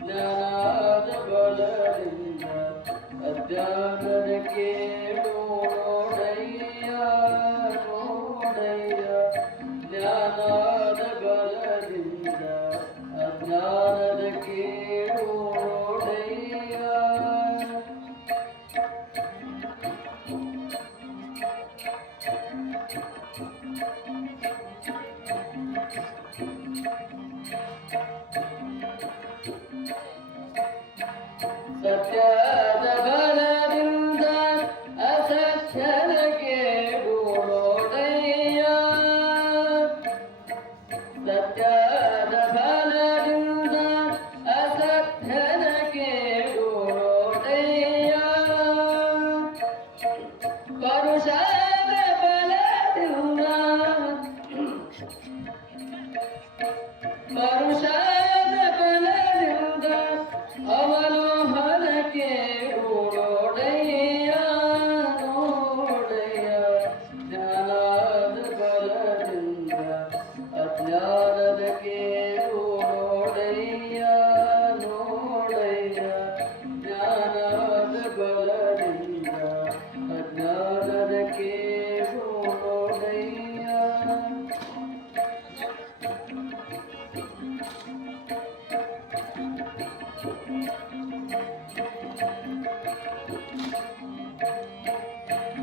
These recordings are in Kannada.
ಜ್ಞಾನದ ಬಲದಿಂದ ಅಜ್ಞಾನದ ಕೇಳು ನೋಡಯ್ಯ ನೋಡಯ್ಯ ಜ್ಞಾನದ ಬಲದಿಂದ ಅಜ್ಞಾನದ ಕೇಳು ನೋಡಯ್ಯ ಸತ್ಯದ ಬಲದಿಂದ ಅಸತ್ಯದ ಕೇಳು ನೋಡಯ್ಯ ಸತ್ಯದ ಬಲದಿಂದ ಅಸತ್ಯದ ಕೇಳು ನೋಡಯ್ಯ ಪರುಷದ ಬಲದಿಂದ ಪರುಷದ ಬಲದಿಂದ ಅವಲೋಹನಕ್ಕೆ ನೋಡಯ್ಯ ನೋಡಯ್ಯ ಜ್ಞಾನದ ಬಲದಿಂದ ಅಜ್ಞಾನದ ಕೇಳು ನೋಡಯ್ಯ ನೋಡಯ್ಯ ಜ್ಞಾನದ ಬಲದಿಂದ ಅಜ್ಞಾನದ ಕೇಳು ನೋಡಯ್ಯ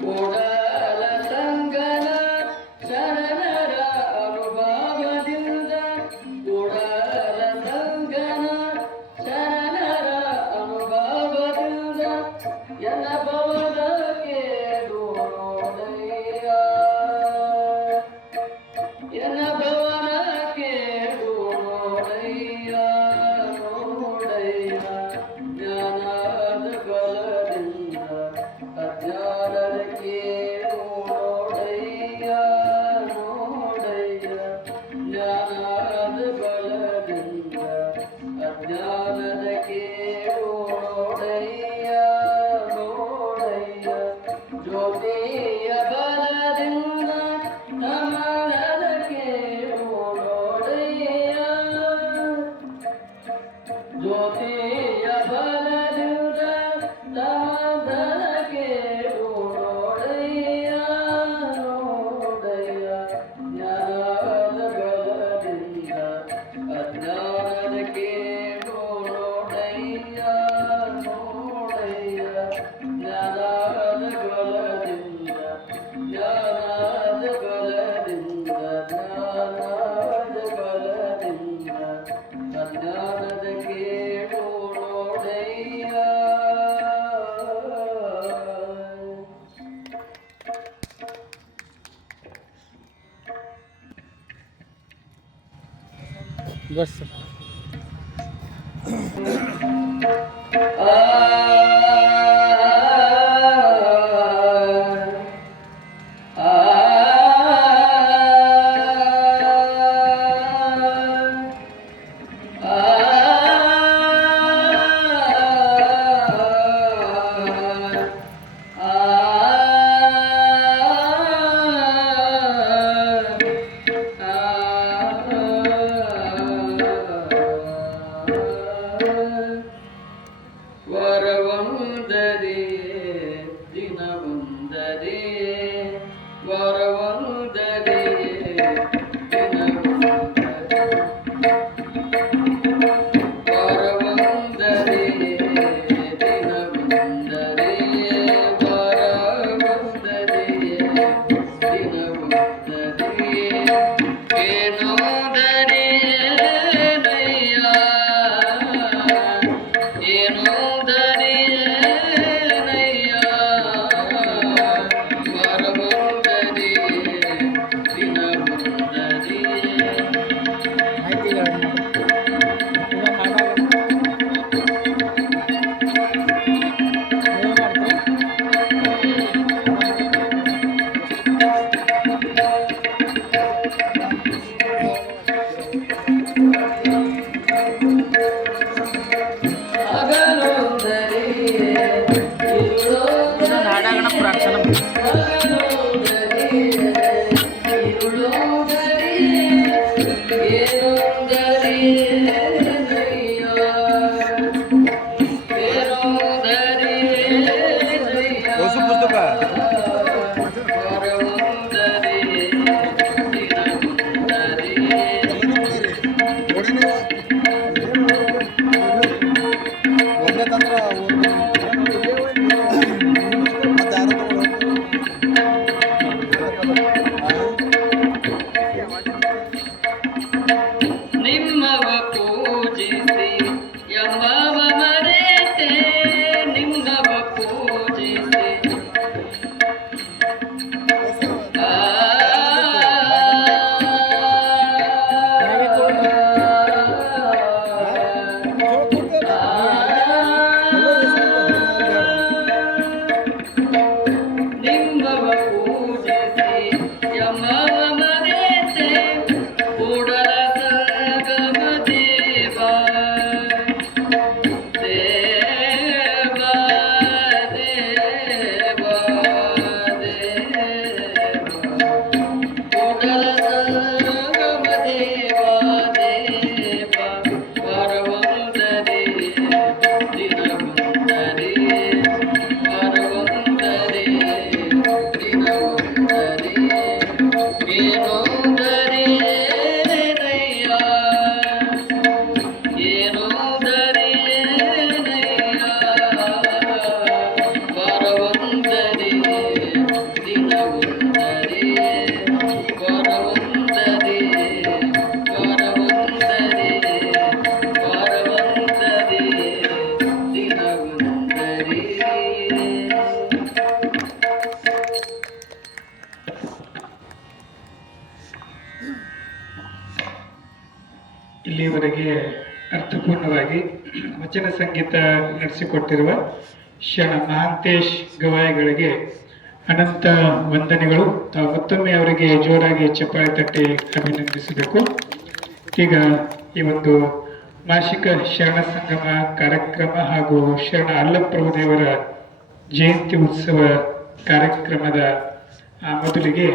ಕೂಡಲ ಸಂಗನ ಶರಣರ ಅನುಭವದಿಂದ ಕೂಡಲ ಸಂಗನ ಶರಣರ ಅನುಭವದಿಂದ ಎನ್ನ ಭವದ ಕೇಳು ನೋಡಯ್ಯ ಎನ್ನ ಭವನ ಕೇಳು ನೋಡಯ್ಯ ನೋಡಯ್ಯ ಜ್ಞಾನದ ಬಲದಿಂದ ಅಜ್ಞಾನದ ಕೇಳು ನೋಡಯ್ಯ ನೋಡಯ್ಯ ಜ್ಞಾನದ ಬಲದಿಂದ ಅಜ್ಞಾನದ ಕೇಳು ನೋಡಯ್ಯ ನೋಡಯ್ಯ ಜ್ಯೋತಿಯ ಬಲದಿಂದ ನಮನದ ಕೇಳು ನೋಡಯ್ಯ ಜ್ಯೋತಿಯ ಬಲದಿಂದ ನಮನದ ಕೇಳು ನೋಡಯ್ಯ ನೋಡಯ್ಯ ಜ್ಞಾನದ ಬಲದಿಂದ ಅಜ್ಞಾನದ ಕೇಳು ನೋಡಯ್ಯ ನೋಡಯ್ಯ ಜ್ಞಾನದ ಬಲದಿಂದ ಜ್ಞಾನದ ಬಲದಿಂದ ಜ್ಞಾನದ ಬಲದಿಂದ ಅಜ್ಞಾನದ ಕೇಳು ನೋಡಯ್ಯ बस ವರವ ಅರ್ಥಪೂರ್ಣವಾಗಿ ವಚನ ಸಂಗೀತ ನಡೆಸಿಕೊಟ್ಟಿರುವ ಶರಣ ಮಹಾಂತೇಶ್ ಗವಾಯಿಗಳಿಗೆ ಅನಂತ ವಂದನೆಗಳು. ತಾವು ಮತ್ತೊಮ್ಮೆ ಅವರಿಗೆ ಜೋರಾಗಿ ಚಪ್ಪಾಳೆ ತಟ್ಟಿ ಅಭಿನಂದಿಸಬೇಕು. ಈಗ ಈ ಒಂದು ಮಾಸಿಕ ಶರಣ ಸಂಗಮ ಕಾರ್ಯಕ್ರಮ ಹಾಗೂ ಶರಣ ಅಲ್ಲಪ್ರಭುದೇವರ ಜಯಂತಿ ಉತ್ಸವ ಕಾರ್ಯಕ್ರಮದ ಮೊದಲಿಗೆ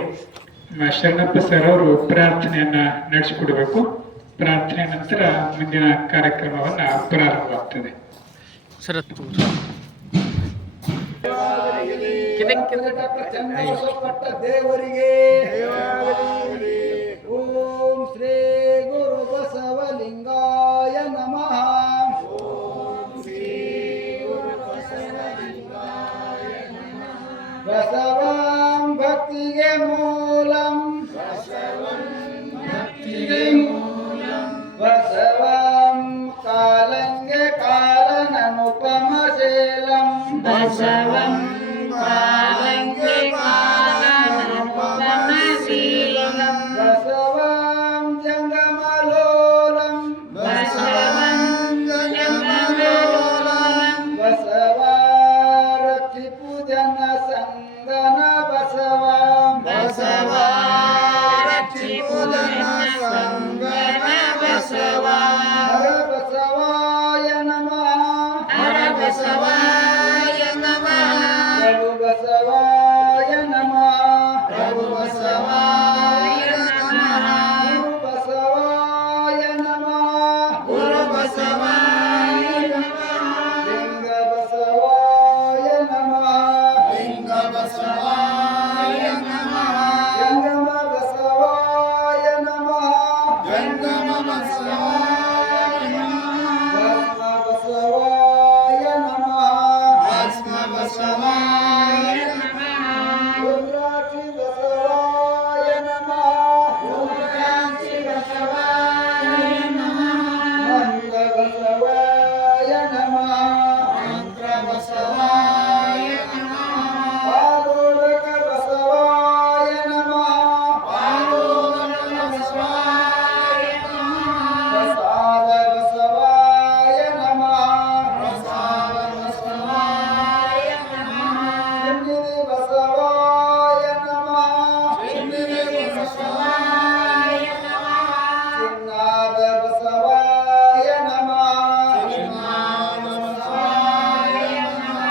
ಶರಣಪ್ಪ ಸರ್ ಅವರು ಪ್ರಾರ್ಥನೆಯನ್ನ ನಡೆಸಿಕೊಡಬೇಕು. ಪ್ರಾರ್ಥನೆ ನಂತರ ಮುಂದಿನ ಕಾರ್ಯಕ್ರಮವನ್ನ ಪ್ರಾರಂಭವಾಗ್ತದೆ. ದೇವರಿಗೆ ಓಂ ಶ್ರೀ ಗುರು ಬಸವಲಿಂಗಾಯ ನಮಃ. ಬಸವಂ ಭಕ್ತಿಗೆ ಮೂಲಂ, ಬಸವಂ ಕಾಲಂಗೆ ಕಾಲನನುಪಮಶೀಲಂ, ಬಸವಂ ಕಾಲಂಗೆ ಕಾಲನನುಪಮಶೀಲಂ, ಬಸವಂ ಜಂಗಮಲೋಲಂ, ಬಸವಂ ಜಂಗಮಲೋಲಂ, ಬಸವ ರಕ್ಷಿಪು ಜನ ಸಂಗನ, ಬಸವಂ ಬಸವ ರಕ್ಷಿಪು ಜನ ಸಂಗನ, ಬಸವ ಹರ ಬಸವಾಯ ನಮಃ, ಹರ ಬಸವಾಯ ನಮಃ, ಪ್ರಭು ಬಸವಾಯ ನಮಃ, ಪ್ರಭು ಬಸವಾಯ ನಮಃ, ಗುರು ಬಸವಾಯ ನಮಃ, ಗುರು ಬಸವಾಯ ನಮಃ, ಲಿಂಗ ಬಸವಾಯ ನಮಃ, ಲಿಂಗ ಬಸವಾಯ ನಮಃ, ಜಂಗಮ ಬಸವಾಯ ನಮಃ, ಜಂಗಮ ಬಸವಾಯ ನಮಃ, ಭಸ್ಮ ಬಸವಾಯ ನಮಃ, ಭಸ್ಮ ಬಸವಾಯ ನಮಃ, ರುದ್ರಾಕ್ಷಿ ಬಸವಾಯ ನಮಃ, ರುದ್ರಾಕ್ಷಿ ಬಸವಾಯ ನಮಃ, ಮಂತ್ರ ಬಸವಾಯ ನಮಃ, ಮಂತ್ರ ಬಸವಾಯ ನಮಃ, ಪಾದೋದಕ ಬಸವಾಯ ನಮಃ, ಪಾದೋದಕ ಬಸವಾಯ ನಮಃ, ಪ್ರಸಾದ ಬಸವಾಯ ನಮಃ, ಪ್ರಸಾದ ಬಸವಾಯ ನಮಃ, ಚಿನ್ನಿಧಿ ಬಸವಾಯ ನಮಃ, ಚಿನ್ನಿಧಿ ಬಸವಾಯ ನಮಃ, ಚಿನ್ನಾದ ಬಸವಾಯ ನಮಃ, ಚಿನ್ನಾದ ಬಸವಾಯ ನಮಃ,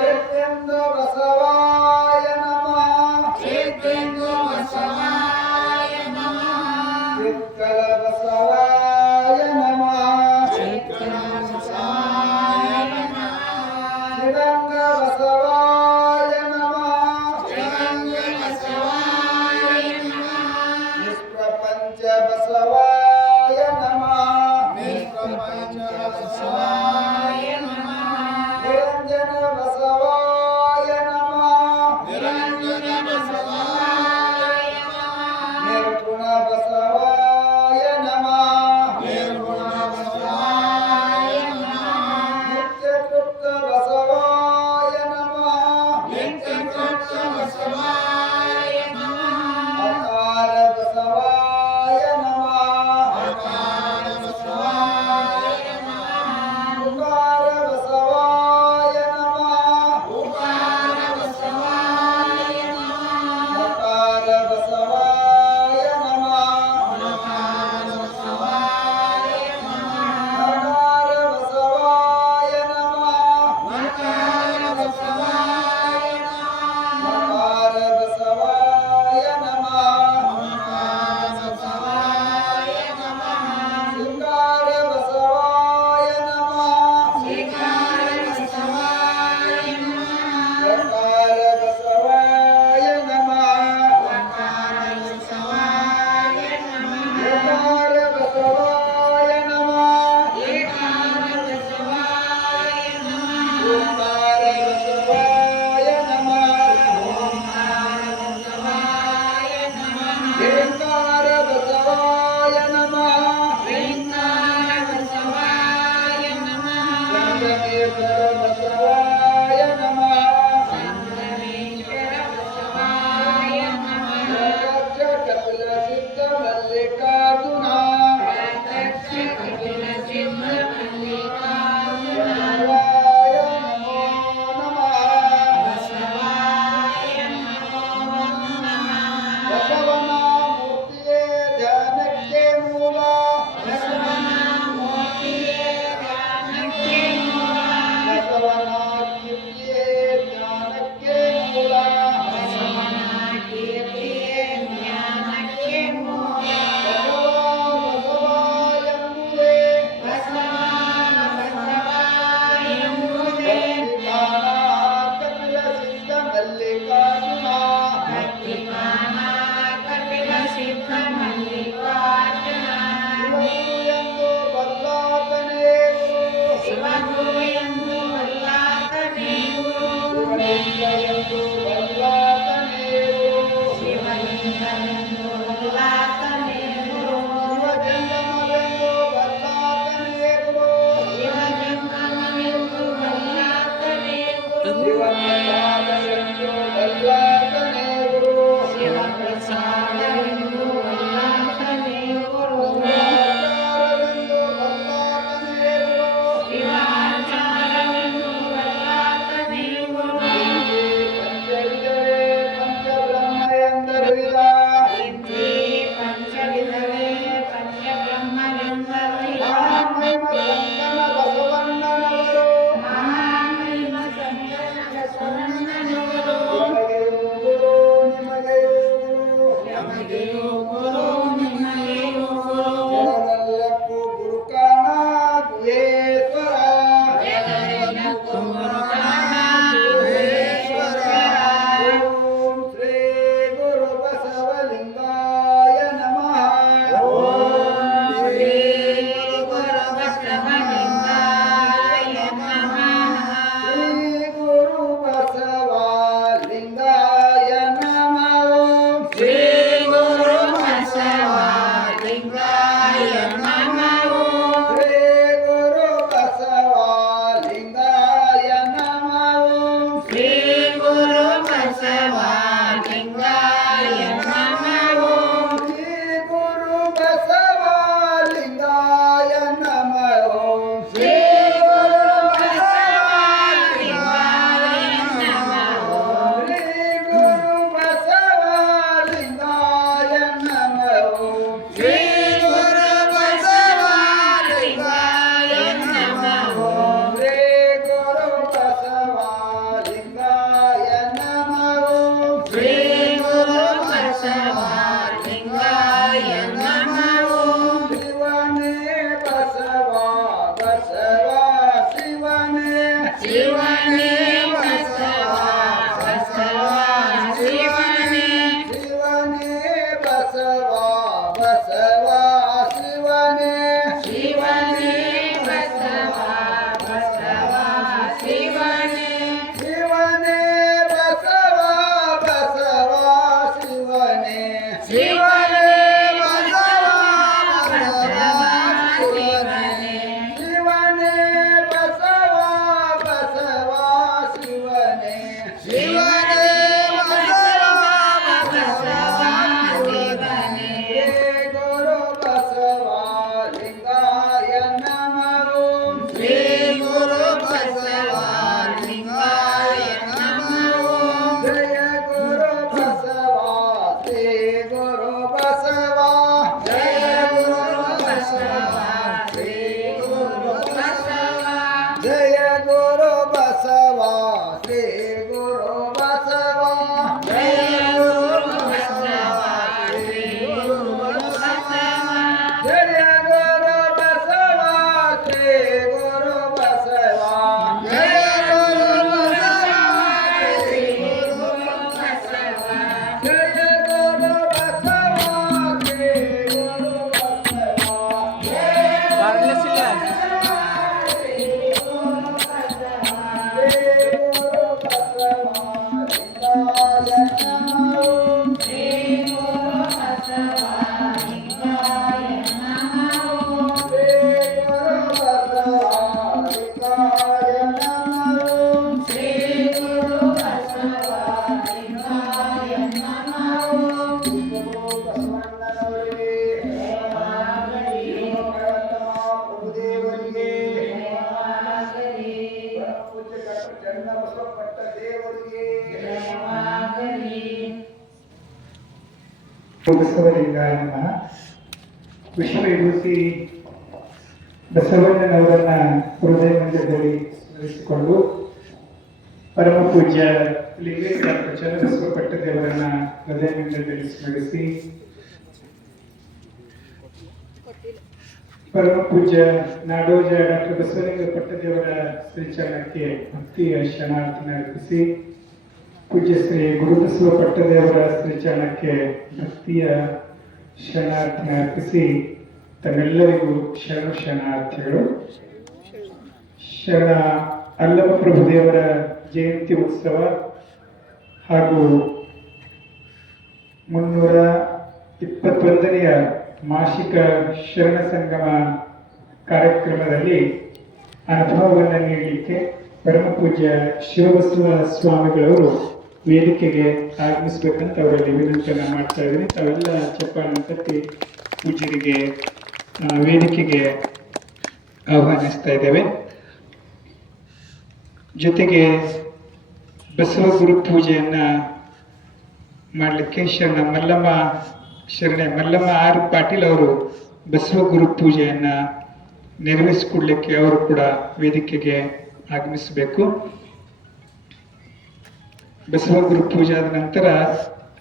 ಚಿತ್ತೆಂದ ಬಸವಾಯ ನಮಃ, ಚಿತ್ತೆಂದ ಬಸವಾಯ ನಮಃ, ಚಿಕ್ಕಲ ಬಸವಾಯ ನಮಃ, ಚಿಕ್ಕಲ ಬಸವಾಯ ನಮಃ, ಶ್ರೀರಂಗ ಬಸವಾಯ ನಮಃ, ಶ್ರೀರಂಗ ಬಸವಾಯ ನಮಃ, ನಿಷ್ಪ್ರಪಂಚ ಬಸವಾಯ ನಮಃ, ನಿಷ್ಪ್ರಪಂಚ ಬಸವಾಯ ನಮಃ, ನಿರಂಜನ ಬಸವಾಯ ನಮಃ, ನಿರಂಜನ ಬಸವಾಯ ನಮಃ, ನಿರ್ಗುಣ ಬಸವಾಯ ನಮಃ, ನಿರ್ಗುಣ ಬಸವಾಯ ನಮಃ, ನಿತ್ಯ ತೃಪ್ತ ಬಸವಾಯ ನಮಃ, ನಿತ್ಯ ತೃಪ್ತ ಬಸವಾಯ ನಮಃ, ಅಕಾರ ಬಸವಾಯ ನಮಃ, ಅಕಾರ ಬಸವಾಯ ನಮಃ, ಉಕಾರ ಬಸವಾಯ ನಮಃ, ಜಯ ಗುರು ಬಸವ ಶ್ರೀ ಗುರು ಬಸವ ಜಯ ಗುರು ಬಸವ ಶ್ರೀ ಗುರು ಬಸವ ಜಯ ಗುರು ಬಸವ ಶ್ರೀ ಗುರು ಬಸವ ಜಯ ಗುರು ಬಸವ ಶ್ರೀ ಗುರು ಬಸವ ಜಯ ಗುರು ಬಸವ ಶ್ರೀ ಗುರು ಬಸವಲಿಂಗಾಯ ನಮಃ. ವಿಶ್ವವಿಭೂತಿ ಬಸವಣ್ಣನವರನ್ನ ಹೃದಯ ಮಂದಿರದಲ್ಲಿ ಸ್ಮರಿಸಿಕೊಂಡು ಪರಮ ಪೂಜ್ಯ ಲಿಂಗೇಶ್ವರ ಚನ್ನಬಸವ ಪಟ್ಟದೇವರನ್ನ ಹೃದಯ ಮಂದಿರದಲ್ಲಿ ಸ್ಮರಿಸಿ ಪರಮ ಪೂಜ್ಯ ನಾಡೋಜ ಡಾಕ್ಟರ್ ಬಸವಲಿಂಗ ಪಟ್ಟದೇವರ ಶ್ರೀಚರಣಕ್ಕೆ ಭಕ್ತಿಯ ಶರಣಾರ್ಥನೆ ಅರ್ಪಿಸಿ ಪೂಜ್ಯ ಶ್ರೀ ಗುರುಬಸವ ಪಟ್ಟದೇವರ ಶ್ರೀಚರಣಕ್ಕೆ ಭಕ್ತಿಯ ಶರಣಾರ್ಥನೆ ಅರ್ಪಿಸಿ ತಮ್ಮೆಲ್ಲರಿಗೂ ಶರಣಾರ್ಥಿಗಳು. ಶರಣ ಅಲ್ಲಮ ಪ್ರಭುದೇವರ ಜಯಂತಿ ಉತ್ಸವ ಹಾಗೂ 321ನೆಯ ಮಾಸಿಕ ಶರಣ ಸಂಗಮ ಕಾರ್ಯಕ್ರಮದಲ್ಲಿ ಅನುಭವವನ್ನು ನೀಡಲಿಕ್ಕೆ ಪರಮ ಪೂಜ್ಯ ಶಿವಬಸವ ಸ್ವಾಮಿಗಳವರು ವೇದಿಕೆಗೆ ಆಗಮಿಸಬೇಕಂತ ಅವರಲ್ಲಿ ವಿನಂತಿಯನ್ನು ಮಾಡ್ತಾ ಇದ್ದೀನಿ. ತಾವೆಲ್ಲ ಚಪ್ಪಾಳೆ ತಟ್ಟಿ ಪೂಜ್ಯರಿಗೆ ವೇದಿಕೆಗೆ ಆಹ್ವಾನಿಸ್ತಾ ಇದ್ದೇವೆ. ಜೊತೆಗೆ ಬಸವ ಗುರು ಪೂಜೆಯನ್ನ ಮಾಡಲಿಕ್ಕೆ ಶರಣೆ ಮಲ್ಲಮ್ಮ ಆರ್ ಪಾಟೀಲ್ ಅವರು ಬಸವ ಗುರು ಪೂಜೆಯನ್ನ ನೆರವೇರಿಸಿಕೊಡ್ಲಿಕ್ಕೆ ಅವರು ಕೂಡ ವೇದಿಕೆಗೆ ಆಗಮಿಸಬೇಕು. ಬಸವ ಗುರು ಪೂಜೆ ಆದ ನಂತರ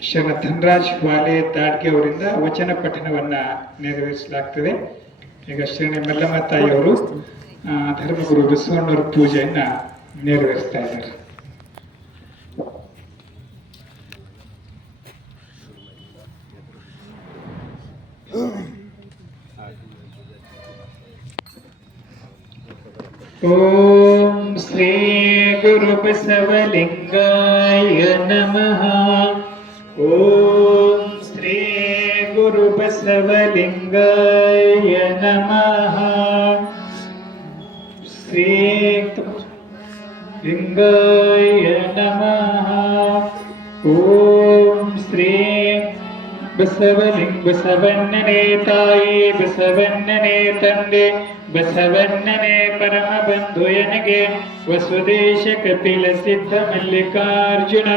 ಶರಣ ಧನರಾಜ್ ವಾಲೆ ದಾಡ್ಗೆ ಅವರಿಂದ ವಚನ ಪಠಣವನ್ನ ನೆರವೇರಿಸಲಾಗ್ತದೆ. ಈಗ ಶರಣೆ ಮಲ್ಲಮ್ಮ ತಾಯಿಯವರು ಧರ್ಮಗುರು ಬಸವಣ್ಣವರ ಪೂಜೆಯನ್ನ ನೆರವೇರಿಸ್ತಾ ಇದ್ದಾರೆ. ಓಂ ಶ್ರೀ ಗುರು ಬಸವಲಿಂಗಾಯ ನಮಃ. ಓಂ ಶ್ರೀ ಗುರು ಬಸವಲಿಂಗಾಯ ನಮಃ. ಶ್ರೀ ಲಿಂಗಾಯ ನಮಃ. ಓಂ ಶ್ರೀ ಬಸವಣ್ಣನೇ ತಾಯಿ, ಬಸವಣ್ಣನೇ ತಂದೆ, ಬಸವಣ್ಣನೇ ಪರಮ ಬಂಧು ಎನಗೆ ವಸುದೇಶ ಕಪಿಲ ಸಿದ್ಧ ಮಲ್ಲಿಕಾರ್ಜುನ.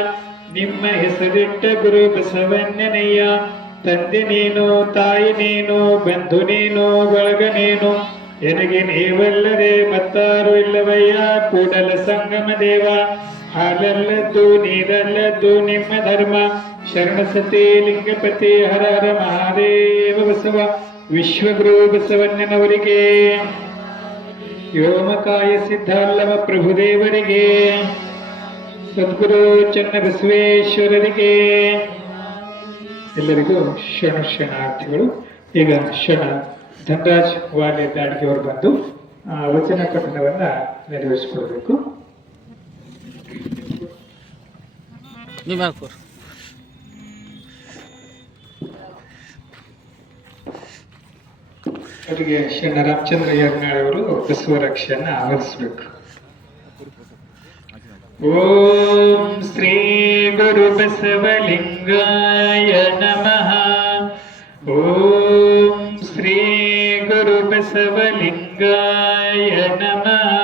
ನಿಮ್ಮ ಹೆಸರಿಟ್ಟ ಗುರು ಬಸವಣ್ಣನಯ್ಯ. ತಂದೆ ನೀನು, ತಾಯಿ ನೀನು, ಬಂಧು ನೀನು, ಬಳಗ ನೀನು, ಎನಗೆ ನೀವಲ್ಲದೆ ಮತ್ತಾರು ಇಲ್ಲವಯ್ಯ. ಕೂಡಲ ಸಂಗಮ ದೇವ, ಹಾಲಲ್ಲದ್ದು ನೀರಲ್ಲದ್ದು ನಿಮ್ಮ ಧರ್ಮ. ಶರಣಸತಿ ಲಿಂಗಪತಿ ಹರ ಹರ ಮಹಾದೇವ ಬಸವ. ವಿಶ್ವಗುರು ಬಸವಣ್ಣನವರಿಗೆ, ವ್ಯೋಮಕಾಯ ಸಿದ್ಧಾಲ್ಲಮ ಪ್ರಭುದೇವರಿಗೆ, ಸದ್ಗುರು ಚನ್ನಬಸವೇಶ್ವರರಿಗೆ ಎಲ್ಲರಿಗೂ ಶರಣಾರ್ಥಿಗಳು. ಈಗ ಶರಣ ಧನರಾಜ್ ವಾಲೆ ದಾಡ್ಗೆ ಅವರು ಬಂದು ವಚನ ಪಠಣವನ್ನ ನೆರವೇರಿಸಿಕೊಳ್ಬೇಕು. ಅವರಿಗೆ ಶರಣ ರಾಮಚಂದ್ರ ಯರ್ನಾಳ್ ಅವರು ಬಸವರಕ್ಷೆಯನ್ನ ಆವರಿಸಬೇಕು. ಓಂ ಶ್ರೀ ಗುರು ಬಸವಲಿಂಗಾಯ ನಮಃ. ಓಂ ಶ್ರೀ ಗುರು ಬಸವಲಿಂಗಾಯ ನಮಃ.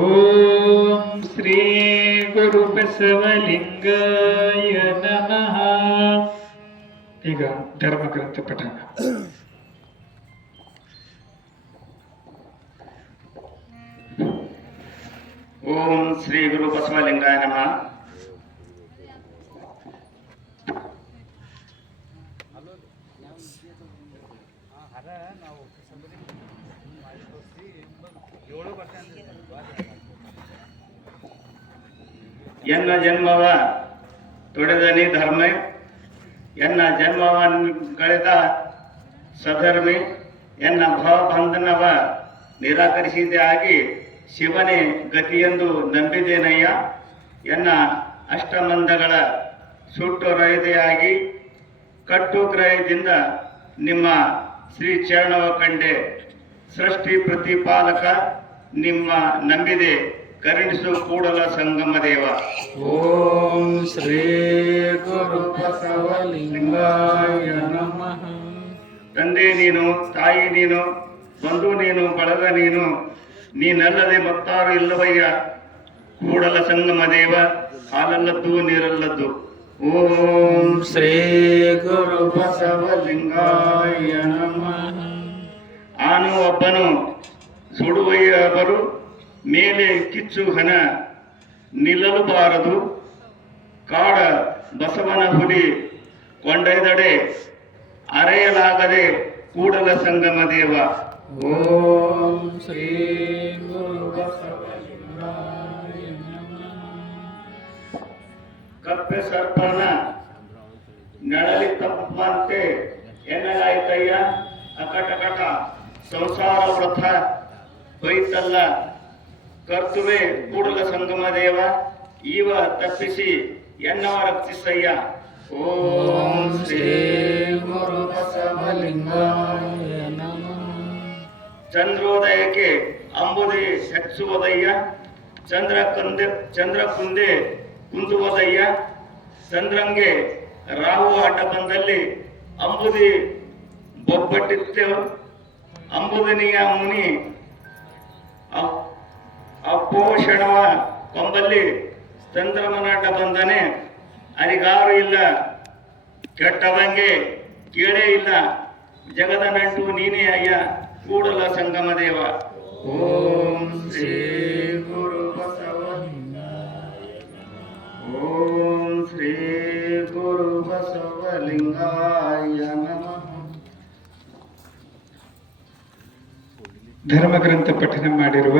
ಓಂ ಶ್ರೀ ಗುರು ಬಸವಲಿಂಗಾಯ ನಮಃ. ಈಗ ಧರ್ಮಗ್ರಂಥ ಪಠಣ. ಓಂ ಶ್ರೀ ಗುರು ಬಸವಲಿಂಗಾಯ ನಮಃ. ಎನ್ನ ಜನ್ಮವ ತೊಡೆದನಿ ಧರ್ಮ, ಎನ್ನ ಜನ್ಮವನ್ನು ಕಳೆದ ಸಧರ್ಮಿ, ಎನ್ನ ಭವಬಂಧನವ ನಿರಾಕರಿಸಿದೆ ಆಗಿ ಶಿವನೇ ಗತಿಯೆಂದು ನಂಬಿದೇನಯ್ಯ. ಎನ್ನ ಅಷ್ಟಮಂದಗಳ ಸುಟ್ಟೊರೆಯದೆಯಾಗಿ ಕಟ್ಟು ಗ್ರಹದಿಂದ ನಿಮ್ಮ ಶ್ರೀ ಚರಣವ ಕಂಡೆ. ಸೃಷ್ಟಿ ಪ್ರತಿಪಾಲಕ ನಿಮ್ಮ ನಂಬಿದೆ ಕರುಣಿಸು ಕೂಡಲ ಸಂಗಮ ದೇವ. ಓಂ ಶ್ರೀ ಗುರು ಬಸವಲಿಂಗಾಯ ನಮಃ. ತಂದೆ ನೀನು, ತಾಯಿ ನೀನು, ಬಂಧು ನೀನು, ಬಳಗ ನೀನು, ನೀನಲ್ಲದೆ ಮತ್ತಾರು ಇಲ್ಲವಯ್ಯ. ಕೂಡಲ ಸಂಗಮ ದೇವ, ಹಾಲಲ್ಲದ್ದು ನೀರಲ್ಲದ್ದು. ಓಂ ಶ್ರೀ ಗುರು ಬಸವಲಿಂಗಾಯ ನಮಃ. ಆನು ಒಬ್ಬನು ಸುಡುವಯ್ಯವರು ಮೇಲೆ ಕಿಚ್ಚು ಹನ ನಿಲ್ಲಲು ಬಾರದು. ಕಾಡ ಬಸವನ ಹುಲಿ ಕೊಂಡೊಯ್ದಡೆ ಅರೆಯಲಾಗದೆ ಕೂಡಲ ಸಂಗಮ ದೇವ. ಓಂ ಶ್ರೀ ಗುರು ಬಸವಲಿಂಗಾಯ ನಮಃ. ಕಪ್ಪೆ ಸರ್ಪನ ನಳಲಿ ತಪ್ಪಂತೆ ಎನ್ನಲಾಯ್ತಯ್ಯ. ಅಕಟಕಟ ಸಂಸಾರ ವ್ರತ ಹೊಯ್ತಲ್ಲ ಕರ್ತುವೆ ಕೂಡಲ ಸಂಗಮ ದೇವ. ಈವ ತಪ್ಪಿಸಿ ಎನ್ನವ ರಕ್ಷಿಸಯ್ಯ. ಓಂ ಶ್ರೀ ಗುರು ಬಸವಲಿಂಗಾಯ ನಮಃ. ಚಂದ್ರೋದಯಕ್ಕೆ ಅಂಬುದಿ ಹೆಚ್ಚುವುದಯ್ಯ. ಚಂದ್ರ ಕುಂದೆ ಕುಂದುವುದಯ್ಯ. ಚಂದ್ರಂಗೆ ರಾಹು ಆಟ ಬಂದಲ್ಲಿ ಅಂಬುದಿ ಬೊಬ್ಬಟ್ಟಿತ್ತೇವು. ಅಂಬುದನಿಯ ಮುನಿ ಅಪೋಷಣವ ಕೊಂಬಲ್ಲಿ ಚಂದ್ರಮನಾಟ ಬಂದನೆ. ಅರಿಗಾರು ಇಲ್ಲ, ಕೆಟ್ಟವಂಗೆ ಕೇಳೇ ಇಲ್ಲ. ಜಗದ ನಂಟು ನೀನೇ ಅಯ್ಯ ಕೂಡಲ ಸಂಗಮ ದೇವ. ಓಂ ಶ್ರೀ ಗುರು ಬಸವಲಿಂಗಾಯ ನಮಃ. ಓಂ ಶ್ರೀ ಗುರು ಬಸವಲಿಂಗಾಯ ನಮಃ. ಧರ್ಮಗ್ರಂಥ ಪಠನ ಮಾಡಿರುವ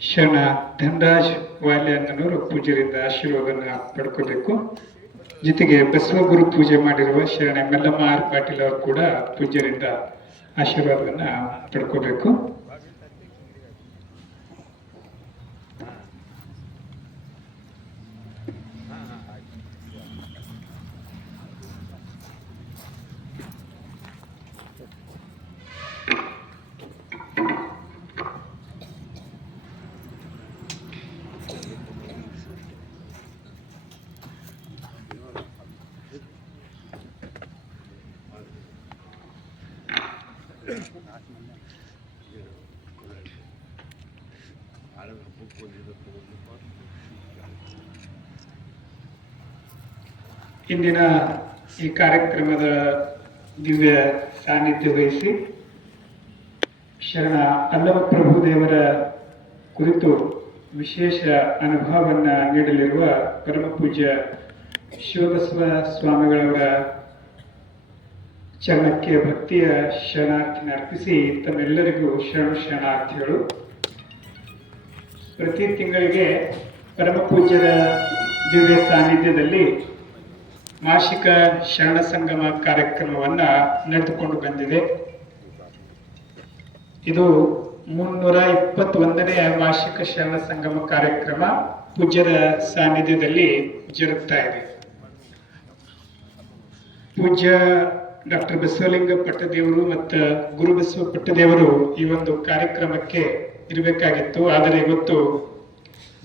ಶರಣ ಧನರಾಜ್ ವಾಲ್ಯನ್ನವರು ಪೂಜ್ಯರಿಂದ ಆಶೀರ್ವಾದನ ಪಡ್ಕೋಬೇಕು. ಜೊತೆಗೆ ಬಸವಗುರು ಪೂಜೆ ಮಾಡಿರುವ ಶರಣ ಮಲ್ಲಮ್ಮ ಆರ್ ಪಾಟೀಲ್ ಅವರು ಕೂಡ ಪೂಜ್ಯರಿಂದ ಆಶೀರ್ವಾದವನ್ನ ಪಡ್ಕೋಬೇಕು. ಇಂದಿನ ಈ ಕಾರ್ಯಕ್ರಮದ ದಿವ್ಯ ಸಾನ್ನಿಧ್ಯ ವಹಿಸಿ ಶರಣ ಅಲ್ಲಮಪ್ರಭು ದೇವರ ಕುರಿತು ವಿಶೇಷ ಅನುಭವವನ್ನ ನೀಡಲಿರುವ ಪರಮ ಪೂಜ್ಯ ಶಿವಬಸವ ಸ್ವಾಮಿಗಳವರ ಚರಣಕ್ಕೆ ಭಕ್ತಿಯ ಶರಣಾರ್ಥಿನ ಅರ್ಪಿಸಿ ತಮ್ಮೆಲ್ಲರಿಗೂ ಶರಣಾರ್ಥಿಗಳು. ಪ್ರತಿ ತಿಂಗಳಿಗೆ ಪರಮ ಪೂಜ್ಯರ ದಿವ್ಯ ಸಾನ್ನಿಧ್ಯದಲ್ಲಿ ಮಾಸಿಕ ಶರಣ ಸಂಗಮ ಕಾರ್ಯಕ್ರಮವನ್ನ ನಡೆದುಕೊಂಡು ಬಂದಿದೆ. ಇದು 321ನೇ ಮಾಸಿಕ ಶರಣ ಸಂಗಮ ಕಾರ್ಯಕ್ರಮ ಪೂಜ್ಯರ ಸಾನ್ನಿಧ್ಯದಲ್ಲಿ ಜರುಗ್ತಾ ಇದೆ. ಪೂಜ್ಯ ಡಾಕ್ಟರ್ ಬಸವಲಿಂಗ ಪಟ್ಟದೇವರು ಮತ್ತು ಗುರು ಬಸವ ಪಟ್ಟದೇವರು ಈ ಒಂದು ಕಾರ್ಯಕ್ರಮಕ್ಕೆ ಇರಬೇಕಾಗಿತ್ತು. ಆದರೆ ಇವತ್ತು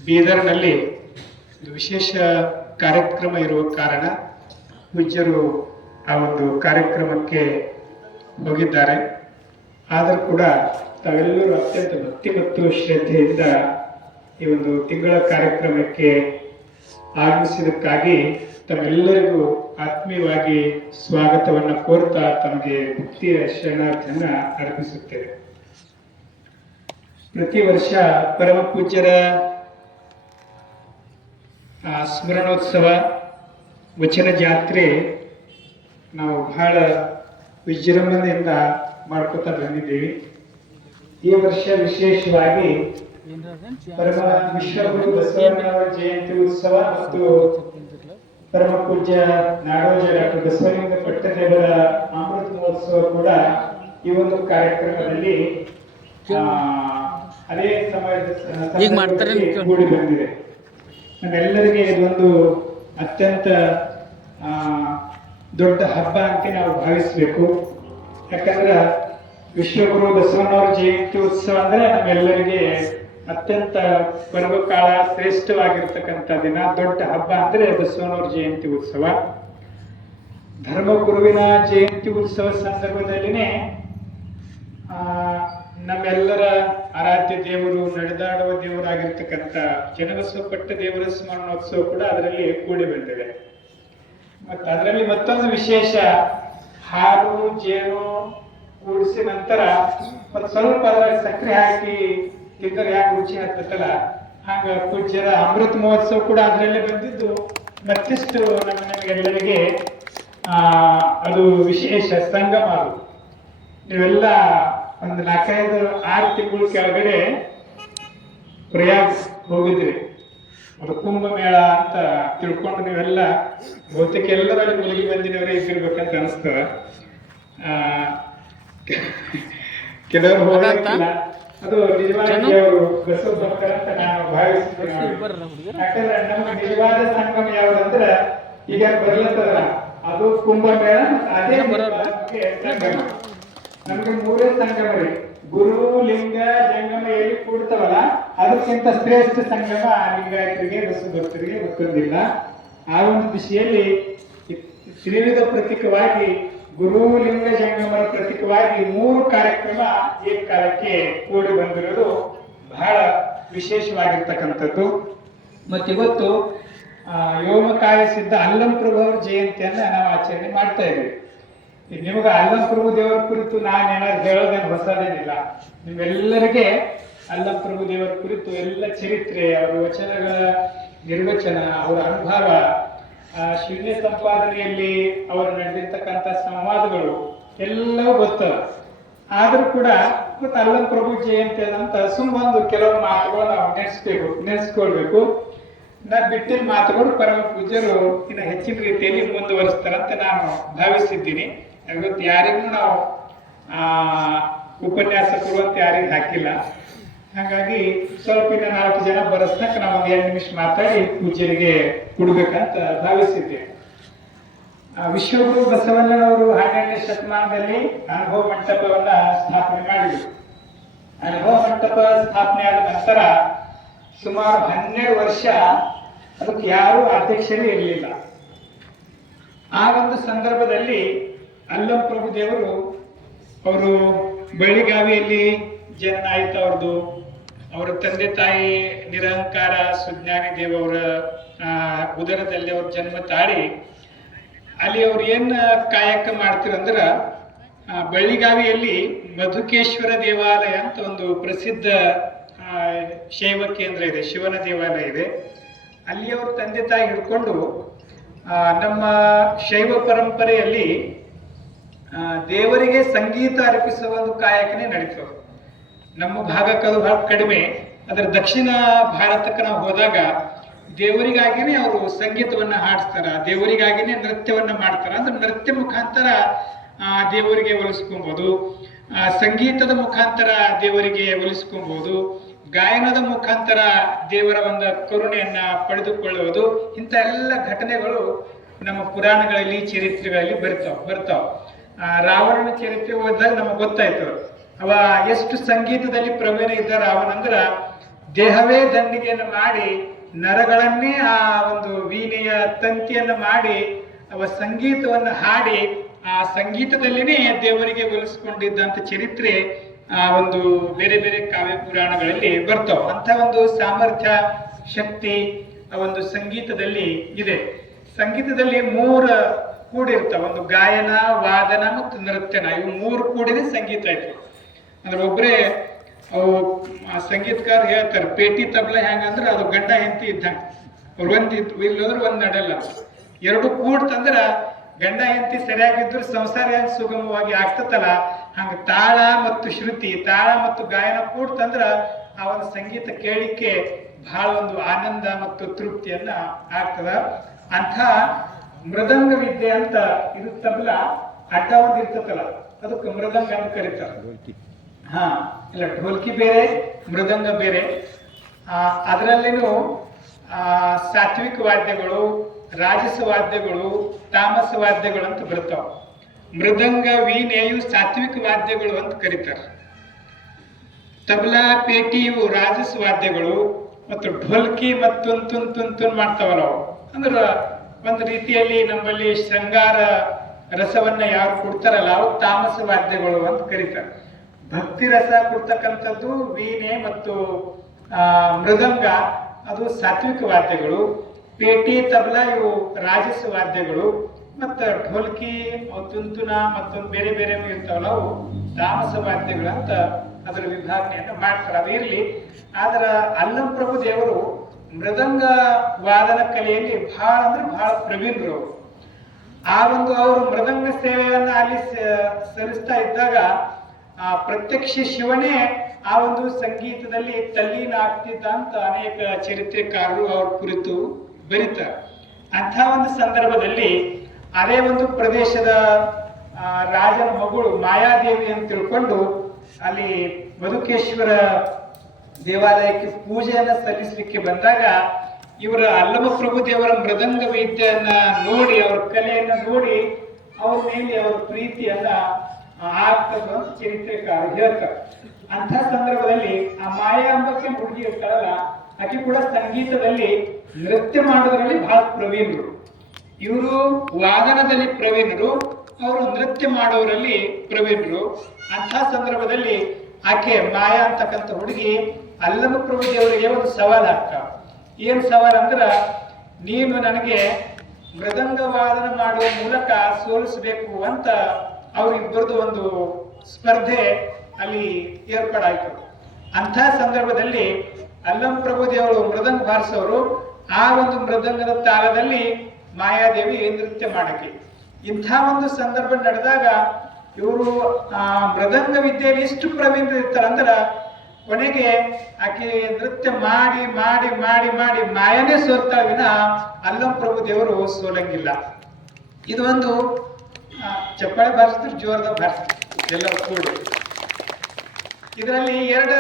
ಬೀದರ್ನಲ್ಲಿ ವಿಶೇಷ ಕಾರ್ಯಕ್ರಮ ಇರುವ ಕಾರಣ ಪೂಜ್ಯರು ಆ ಒಂದು ಕಾರ್ಯಕ್ರಮಕ್ಕೆ ಹೋಗಿದ್ದಾರೆ. ಆದರೂ ಕೂಡ ತಾವೆಲ್ಲರೂ ಅತ್ಯಂತ ಭಕ್ತಿ ಮತ್ತು ಶ್ರದ್ಧೆಯಿಂದ ಈ ಒಂದು ತಿಂಗಳ ಕಾರ್ಯಕ್ರಮಕ್ಕೆ ಆಗಮಿಸಿದಕ್ಕಾಗಿ ತಮ್ಮೆಲ್ಲರಿಗೂ ಆತ್ಮೀಯವಾಗಿ ಸ್ವಾಗತವನ್ನು ಕೋರ್ತಾ ತಮಗೆ ಭಕ್ತಿಯ ಶರಣಾರ್ಥಿಯನ್ನ ಅರ್ಪಿಸುತ್ತೇವೆ. ಪ್ರತಿ ವರ್ಷ ಪರಮ ಪೂಜ್ಯರ ಸ್ಮರಣೋತ್ಸವ ವಚನ ಜಾತ್ರೆ ನಾವು ಬಹಳ ವಿಜೃಂಭಣೆಯಿಂದ ಮಾಡ್ಕೊತಾ ಬಂದಿದ್ದೀವಿ. ಈ ವರ್ಷ ವಿಶೇಷವಾಗಿ ಪರಮ ವಿಶ್ವಗುರು ಬಸವಣ್ಣನವರ ಜಯಂತಿ ಉತ್ಸವ ಮತ್ತು ಪರಮ ಪೂಜ್ಯ ನಾಡೋಜ ಡಾಕ್ಟರ್ ಬಸವಲಿಂಗ ಪಟ್ಟದೇವರ ಅಮೃತ ಮಹೋತ್ಸವ ಕೂಡ ಈ ಒಂದು ಕಾರ್ಯಕ್ರಮದಲ್ಲಿ ಅದೇ ಸಮಯದಲ್ಲಿ ಕೂಡಿ ಬಂದಿದೆ. ನಮ್ಮೆಲ್ಲರಿಗೆ ಇದೊಂದು ಅತ್ಯಂತ ದೊಡ್ಡ ಹಬ್ಬ ಅಂತ ನಾವು ಭಾವಿಸಬೇಕು. ಯಾಕಂದ್ರೆ ವಿಶ್ವಗುರು ಬಸವಣ್ಣವರ ಜಯಂತಿ ಉತ್ಸವ ಅಂದ್ರೆ ನಮ್ಮೆಲ್ಲರಿಗೆ ಅತ್ಯಂತ ಪರ್ವಕಾಲ ಶ್ರೇಷ್ಠವಾಗಿರ್ತಕ್ಕಂಥ ದಿನ, ದೊಡ್ಡ ಹಬ್ಬ ಅಂದ್ರೆ ಬಸವಣ್ಣವರ ಜಯಂತಿ ಉತ್ಸವ. ಧರ್ಮಗುರುವಿನ ಜಯಂತಿ ಉತ್ಸವ ಸಂದರ್ಭದಲ್ಲಿನೇ ನಮ್ಮೆಲ್ಲರ ಆರಾಧ್ಯ ದೇವರು, ನಡೆದಾಡುವ ದೇವರಾಗಿರ್ತಕ್ಕಂಥ ಚನ್ನಬಸವ ಪಟ್ಟದೇವರ ಸ್ಮರಣೋತ್ಸವ ಕೂಡ ಅದರಲ್ಲಿ ಕೂಡಿ ಬಂದಿದೆ. ಮತ್ತು ಅದರಲ್ಲಿ ಮತ್ತೊಂದು ವಿಶೇಷ, ಹಾಲು ಜೇನು ಕೂಡಿಸಿ ನಂತರ ಮತ್ತು ಸ್ವಲ್ಪ ಅದರಲ್ಲಿ ಸಕ್ಕರೆ ಹಾಕಿ ತಿಂದರೆ ಯಾಕೆ ರುಚಿ ಆಗ್ತದಲ್ಲ, ಹಾಗ ಪೂಜ್ಯರ ಅಮೃತ ಮಹೋತ್ಸವ ಕೂಡ ಅದರಲ್ಲೇ ಬಂದಿದ್ದು ಮತ್ತಿಷ್ಟು ನಮಗೆಲ್ಲರಿಗೆ ಅದು ವಿಶೇಷ ಸಂಗಮ. ಅದು ನೀವೆಲ್ಲ ಒಂದು 4-5-6 ತಿಂಗಳು ಕೆಳಗಡೆ ಪ್ರಯಾಗ್ ಹೋಗಿದ್ರಿ. ಅದು ಕುಂಭಮೇಳ ಅಂತ ತಿಳ್ಕೊಂಡು ನೀವೆಲ್ಲ ಬಹುತೇಕ ಎಲ್ಲರಲ್ಲಿ ಮುಳುಗಿ ಬಂದಿನವರೇ ಇದ್ದಿರ್ಬೇಕಂತ ಅನಿಸ್ತದ. ಕೆಲವರು ಹೋಗಕ್ಕಿಲ್ಲ. ಅದು ನಿಜವಾಗಿ ಅವರು ಬಸವ ಭಕ್ತರಂತ ನಾನು ಭಾವಿಸ್ತೀನಿ. ಯಾಕಂದ್ರೆ ನಮ್ಗೆ ನಿಜವಾದ ಸಂಗಮ ಯಾವ್ದಂದ್ರೆ ಈಗ ಬರ್ಲತ್ತದ ಅದು ಕುಂಭಮೇಳ, ಅದೇ ಸಂಗಮ. ನಮ್ಗೆ 3 ಸಂಗಮ ರೀ, ಗುರು ಲಿಂಗ ಜಂಗಮ ಎಲ್ಲಿ ಕೂಡ್ತಾವಲ್ಲ ಅದಕ್ಕಿಂತ ಶ್ರೇಷ್ಠ ಸಂಗಮ ಲಿಂಗಾಯತರಿಗೆ ಬಸವ ಭಕ್ತರಿಗೆ ಮತ್ತೊಂದಿಲ್ಲ. ಆ ಒಂದು ದಿಶೆಯಲ್ಲಿ ತ್ರಿವಿಧ ಪ್ರತೀಕವಾಗಿ ಗುರು ಲಿಂಗ ಜಂಗಮರ ಪ್ರತೀಕವಾಗಿ 3 ಕಾರ್ಯಕ್ರಮ ಏಕಕಾಲಕ್ಕೆ ಕೂಡಿ ಬಂದಿರೋದು ಬಹಳ ವಿಶೇಷವಾಗಿರ್ತಕ್ಕಂಥದ್ದು. ಮತ್ತು ಇವತ್ತು ಯೋಮಕಾಯ ಸಿದ್ಧ ಅಲ್ಲಂ ಪ್ರಭು ಅವರ ಜಯಂತಿಯನ್ನ ನಾವು ಆಚರಣೆ ಮಾಡ್ತಾ ಇದ್ದೀವಿ. ನಿಮಗೆ ಅಲ್ಲಂ ಪ್ರಭು ದೇವರ ಕುರಿತು ನಾನೇನಾದ್ರು ಹೇಳೋದೇನು ಹೊಸದೇನಿಲ್ಲ. ನಿಮ್ಮೆಲ್ಲರಿಗೆ ಅಲ್ಲಂ ಪ್ರಭು ದೇವರ ಕುರಿತು ಎಲ್ಲ ಚರಿತ್ರೆ, ಅವರ ವಚನಗಳ ನಿರ್ವಚನ, ಅವರ ಅನುಭವ, ಶೂನ್ಯ ಸಂಪಾದನೆಯಲ್ಲಿ ಅವರು ನಡೆದಿರ್ತಕ್ಕಂಥ ಸಂವಾದಗಳು ಎಲ್ಲವೂ ಗೊತ್ತವ. ಆದ್ರೂ ಕೂಡ ಇವತ್ತು ಅಲ್ಲಂ ಪ್ರಭು ಜಯಂತಿ ಅಂತ ಸುಮ್ಮೊಂದು ಕೆಲವು ಮಾತುಗಳು ನಾವು ನೆನೆಸ್ಕೊಳ್ಬೇಕು. ಬಿಟ್ಟಿನ ಮಾತುಗಳು ಪರಮ ಪೂಜ್ಯರು ಇನ್ನು ಹೆಚ್ಚಿನ ರೀತಿಯಲ್ಲಿ ಮುಂದುವರಿಸ್ತಾರಂತ ನಾನು ಭಾವಿಸಿದ್ದೀನಿ. ಇವತ್ತು ಯಾರಿಗೂ ನಾವು ಉಪನ್ಯಾಸ ಕೊಡುವಂತ ಯಾರಿಗೂ ಹಾಕಿಲ್ಲ. ಹಾಗಾಗಿ ಸ್ವಲ್ಪ ಇನ್ನು 4 ಜನ ಬರಸ್ನಾಕ ನಾವು 2 ನಿಮಿಷ ಮಾತಾಡಿ ಪೂಜ್ಯರಿಗೆ ಕೊಡ್ಬೇಕಂತ ಭಾವಿಸಿದ್ದೇವೆ. ವಿಶ್ವಗುರು ಬಸವಣ್ಣನವರು 12ನೇ ಶತಮಾನದಲ್ಲಿ ಅನುಭವ ಮಂಟಪವನ್ನ ಸ್ಥಾಪನೆ ಮಾಡಿದರು. ಅನುಭವ ಮಂಟಪ ಸ್ಥಾಪನೆ ಆದ ನಂತರ ಸುಮಾರು 12 ವರ್ಷ ಅದಕ್ಕೆ ಯಾರೂ ಅಧ್ಯಕ್ಷರೇ ಇರಲಿಲ್ಲ. ಆ ಒಂದು ಸಂದರ್ಭದಲ್ಲಿ ಅಲ್ಲಂ ಪ್ರಭು ದೇವರು ಅವರು ಬೆಳಿಗಾವಿಯಲ್ಲಿ ಜನ್ಮ ಆಯ್ತು. ಅವರ ತಂದೆ ತಾಯಿ ನಿರಂಕಾರ ಸುಜ್ಞಾನಿ ದೇವರ ಉದರದಲ್ಲಿ ಅವ್ರ ಜನ್ಮ ತಾಳಿ ಅಲ್ಲಿ ಅವ್ರು ಏನ್ ಕಾಯಕ ಮಾಡ್ತಿರಂದ್ರ ಬೆಳ್ಳಿಗಾವಿಯಲ್ಲಿ ಮಧುಕೇಶ್ವರ ದೇವಾಲಯ ಅಂತ ಒಂದು ಪ್ರಸಿದ್ಧ ಶೈವ ಕೇಂದ್ರ ಇದೆ, ಶಿವನ ದೇವಾಲಯ ಇದೆ. ಅಲ್ಲಿ ಅವ್ರ ತಂದೆ ತಾಯಿ ಹಿಡ್ಕೊಂಡು ನಮ್ಮ ಶೈವ ಪರಂಪರೆಯಲ್ಲಿ ದೇವರಿಗೆ ಸಂಗೀತ ಅರ್ಪಿಸುವ ಒಂದು ಕಾಯಕನೇ ನಡೀತದೆ. ನಮ್ಮ ಭಾಗಕ್ಕೆ ಅದು ಬಹಳ ಕಡಿಮೆ. ಅದರ ದಕ್ಷಿಣ ಭಾರತಕ್ಕೆ ನಾವು ಹೋದಾಗ ದೇವರಿಗಾಗಿನೇ ಅವರು ಸಂಗೀತವನ್ನ ಹಾಡಿಸ್ತಾರ, ದೇವರಿಗಾಗಿನೇ ನೃತ್ಯವನ್ನ ಮಾಡ್ತಾರ. ಅಂದ್ರೆ ನೃತ್ಯ ಮುಖಾಂತರ ದೇವರಿಗೆ ಒಲಿಸ್ಕೊಬಹುದು, ಸಂಗೀತದ ಮುಖಾಂತರ ದೇವರಿಗೆ ಒಲಿಸ್ಕೊಬಹುದು, ಗಾಯನದ ಮುಖಾಂತರ ದೇವರ ಒಂದು ಕರುಣೆಯನ್ನ ಪಡೆದುಕೊಳ್ಳುವುದು. ಇಂಥ ಎಲ್ಲ ಘಟನೆಗಳು ನಮ್ಮ ಪುರಾಣಗಳಲ್ಲಿ ಚರಿತ್ರೆಗಳಲ್ಲಿ ಬರ್ತಾವ. ರಾವಣನ ಚರಿತ್ರೆ ಓದಿದಾಗ ನಮಗೆ ಗೊತ್ತಾಯ್ತು ಅವ ಎಷ್ಟು ಸಂಗೀತದಲ್ಲಿ ಪ್ರವೀಣ ಇದ್ದ ರಾವಣ. ಅಂದ್ರ ದೇಹವೇ ದಂಡಿಗೆಯನ್ನು ಮಾಡಿ ನರಗಳನ್ನೇ ಆ ಒಂದು ವೀಣೆಯ ತಂತಿಯನ್ನ ಮಾಡಿ ಅವ ಸಂಗೀತವನ್ನ ಹಾಡಿ ಆ ಸಂಗೀತದಲ್ಲಿನೇ ದೇವರಿಗೆ ಒಲಿಸ್ಕೊಂಡಿದ್ದಂತ ಚರಿತ್ರೆ ಒಂದು ಬೇರೆ ಬೇರೆ ಕಾವ್ಯ ಪುರಾಣಗಳಲ್ಲಿ ಬರ್ತಾವ. ಅಂತ ಒಂದು ಸಾಮರ್ಥ್ಯ ಶಕ್ತಿ ಆ ಒಂದು ಸಂಗೀತದಲ್ಲಿ ಇದೆ. ಸಂಗೀತದಲ್ಲಿ 3 ಕೂಡಿರ್ತಾವ, ಒಂದು ಗಾಯನ, ವಾದನ ಮತ್ತು ನೃತ್ಯನ. ಇವು 3 ಕೂಡಿದ್ರೆ ಸಂಗೀತ ಆಯ್ತು. ಅಂದ್ರೆ ಒಬ್ಬರೇ ಅವು ಸಂಗೀತಕಾರ ಹೇಳ್ತಾರೆ, ಪೇಟಿ ತಬಲ ಹೆಂಗಂದ್ರೆ ಅದು ಗಂಡ ಹೆಂಡತಿ ಇದ್ದಂಗೆ. ಅವ್ರು ಇಲ್ಲೋದ್ರೆ ಒಂದ್ ನಡೆಯಲ್ಲ. ಎರಡು ಕೂಡ್ತಂದ್ರ ಗಂಡ ಹೆಂಡತಿ ಸರಿಯಾಗಿದ್ರು ಸಂಸಾರ ಹೆಂಗ್ ಸುಗಮವಾಗಿ ಆಗ್ತತಲ್ಲ, ಹಂಗ ತಾಳ ಮತ್ತು ಶ್ರುತಿ, ತಾಳ ಮತ್ತು ಗಾಯನ ಕೂಡ್ತಂದ್ರ ಆ ಒಂದು ಸಂಗೀತ ಕೇಳಿಕ್ಕೆ ಬಹಳ ಒಂದು ಆನಂದ ಮತ್ತು ತೃಪ್ತಿಯನ್ನ ಆಗ್ತದ. ಅಂಥ ಮೃದಂಗ ವಿದ್ಯೆ ಅಂತ ಇದು ತಬಲ ಅಡ್ಡ ಒಂದು ಇರ್ತತಲ್ಲ, ಅದಕ್ಕೆ ಮೃದಂಗ ಅಂತ ಕರೀತಾರ. ಹಾ ಇಲ್ಲ, ಢೋಲ್ಕಿ ಬೇರೆ ಮೃದಂಗ ಬೇರೆ. ಅದರಲ್ಲಿನೂ ಸಾತ್ವಿಕ ವಾದ್ಯಗಳು, ರಾಜಸ ವಾದ್ಯಗಳು, ತಾಮಸ ವಾದ್ಯಗಳು ಅಂತ ಬರ್ತಾವ. ಮೃದಂಗ ವೀಣೆಯು ಸಾತ್ವಿಕ ವಾದ್ಯಗಳು ಅಂತ ಕರೀತಾರೆ. ತಬಲಾ ಪೇಟಿ ಇವು ರಾಜಸ ವಾದ್ಯಗಳು, ಮತ್ತು ಢೋಲ್ಕಿ ಮತ್ತು ತುನ್ ಮಾಡ್ತಾವಲ್ಲ ಅವು ಅಂದ್ರ ಒಂದು ರೀತಿಯಲ್ಲಿ ನಮ್ಮಲ್ಲಿ ಶೃಂಗಾರ ರಸವನ್ನ ಯಾರು ಕೊಡ್ತಾರಲ್ಲ ಅವು ತಾಮಸ ವಾದ್ಯಗಳು ಅಂತ ಕರೀತಾರೆ. ಭಕ್ತಿ ರಸ ಕೊಡ್ತಕ್ಕಂಥದ್ದು ವೀಣೆ ಮತ್ತು ಮೃದಂಗ, ಅದು ಸಾತ್ವಿಕ ವಾದ್ಯಗಳು. ಪೇಟಿ ತಬಲಾ ಇವು ರಾಜಸ ವಾದ್ಯಗಳು, ಮತ್ತು ಢೋಲ್ಕಿ ತುಂತುನ ಮತ್ತೊಂದು ಬೇರೆ ಬೇರೆ ಇರ್ತಾವಲ್ಲ ಅವು ತಾಮಸ ವಾದ್ಯಗಳಂತ ಅದರ ವಿಭಾಗನೆಯನ್ನು ಮಾಡ್ತಾರೆ. ಅದು ಇರಲಿ. ಆದ್ರ ಅಲ್ಲಂ ಪ್ರಭು ದೇವರು ಮೃದಂಗ ವಾದನ ಕಲೆಯಲ್ಲಿ ಬಹಳ ಅಂದ್ರೆ ಬಹಳ ಪ್ರವೀಣರು. ಆ ಒಂದು ಅವರು ಮೃದಂಗ ಸೇವೆಯನ್ನ ಅಲ್ಲಿ ಸಲ್ಲಿಸ್ತಾ ಇದ್ದಾಗ ಆ ಪ್ರತ್ಯಕ್ಷ ಶಿವನೇ ಆ ಒಂದು ಸಂಗೀತದಲ್ಲಿ ತಲ್ಲೀನ ಆಗ್ತಿದ್ದ ಅಂತ ಅನೇಕ ಚರಿತ್ರೆಕಾರರು ಅವ್ರ ಕುರಿತು ಬರೀತಾರೆ. ಅಂಥ ಒಂದು ಸಂದರ್ಭದಲ್ಲಿ ಅದೇ ಒಂದು ಪ್ರದೇಶದ ರಾಜನ ಮಗಳು ಮಾಯಾದೇವಿ ಅಂತ ತಿಳ್ಕೊಂಡು ಅಲ್ಲಿ ಮಧುಕೇಶ್ವರ ದೇವಾಲಯಕ್ಕೆ ಪೂಜೆಯನ್ನ ಸಲ್ಲಿಸಲಿಕ್ಕೆ ಬಂದಾಗ ಇವರ ಅಲ್ಲಮ ಪ್ರಭು ದೇವರ ಮೃದಂಗ ವಿದ್ಯೆಯನ್ನ ನೋಡಿ, ಅವರ ಕಲೆಯನ್ನ ನೋಡಿ ಅವ್ರ ಮೇಲೆ ಅವರ ಪ್ರೀತಿಯನ್ನ ಆಗ್ತದ ಅಂತ ಚರಿತ್ರೆಕಾರರು ಹೇಳ್ತಾರೆ. ಅಂಥ ಸಂದರ್ಭದಲ್ಲಿ ಆ ಮಾಯಾ ಅಂಬಕ್ಕೆ ಹುಡುಗಿ ಇರ್ತಾಳಲ್ಲ, ಆಕೆ ಕೂಡ ಸಂಗೀತದಲ್ಲಿ ನೃತ್ಯ ಮಾಡೋದ್ರಲ್ಲಿ ಬಹಳ ಪ್ರವೀಣರು. ಇವರು ವಾದನದಲ್ಲಿ ಪ್ರವೀಣರು, ಅವರು ನೃತ್ಯ ಮಾಡೋರಲ್ಲಿ ಪ್ರವೀಣರು. ಅಂಥ ಸಂದರ್ಭದಲ್ಲಿ ಆಕೆ ಮಾಯಾ ಅಂತಕ್ಕಂಥ ಹುಡುಗಿ ಅಲ್ಲಮ ಪ್ರಭು ದೇವರಿಗೆ ಒಂದು ಸವಾಲ್ ಆಗ್ತಾವ. ಏನ್ ಸವಾಲ್ ಅಂದ್ರ, ನೀನು ನನಗೆ ಮೃದಂಗ ವಾದನ ಮಾಡುವ ಮೂಲಕ ಸೋಲಿಸಬೇಕು ಅಂತ ಅವ್ರಿಬ್ಬರದು ಒಂದು ಸ್ಪರ್ಧೆ ಅಲ್ಲಿ ಏರ್ಪಾಡಾಯ್ತು. ಅಂಥ ಸಂದರ್ಭದಲ್ಲಿ ಅಲ್ಲಂ ಪ್ರಭು ದೇವರು ಮೃದಂಗ ಬಾರಿಸೋರು, ಆ ಒಂದು ಮೃದಂಗದ ತಾಳದಲ್ಲಿ ಮಾಯಾದೇವಿ ನೃತ್ಯ ಮಾಡಕ್ಕೆ. ಇಂಥ ಒಂದು ಸಂದರ್ಭ ನಡೆದಾಗ ಇವರು ಆ ಮೃದಂಗ ವಿದ್ಯೆಯಲ್ಲಿ ಎಷ್ಟು ಪ್ರವೀಣರು ಇರ್ತಾರಂದ್ರ, ಕೊನೆಗೆ ಆಕೆ ನೃತ್ಯ ಮಾಡಿ ಮಾಡಿ ಮಾಡಿ ಮಾಡಿ ಮಾಯನೇ ಸೋಲ್ತಾ ವಿನ ಅಲ್ಲಂ ಪ್ರಭು ದೇವರು ಸೋಲಂಗಿಲ್ಲ. ಇದು ಒಂದು ಚಪ್ಪಾಳೆ ಬಾರಿಸಿದ್ರು, ಜೋರದ ಬಾರಿಸಿದ್ರು ಎಲ್ಲ ಕೂಡಿ. ಇದರಲ್ಲಿ ಎರಡು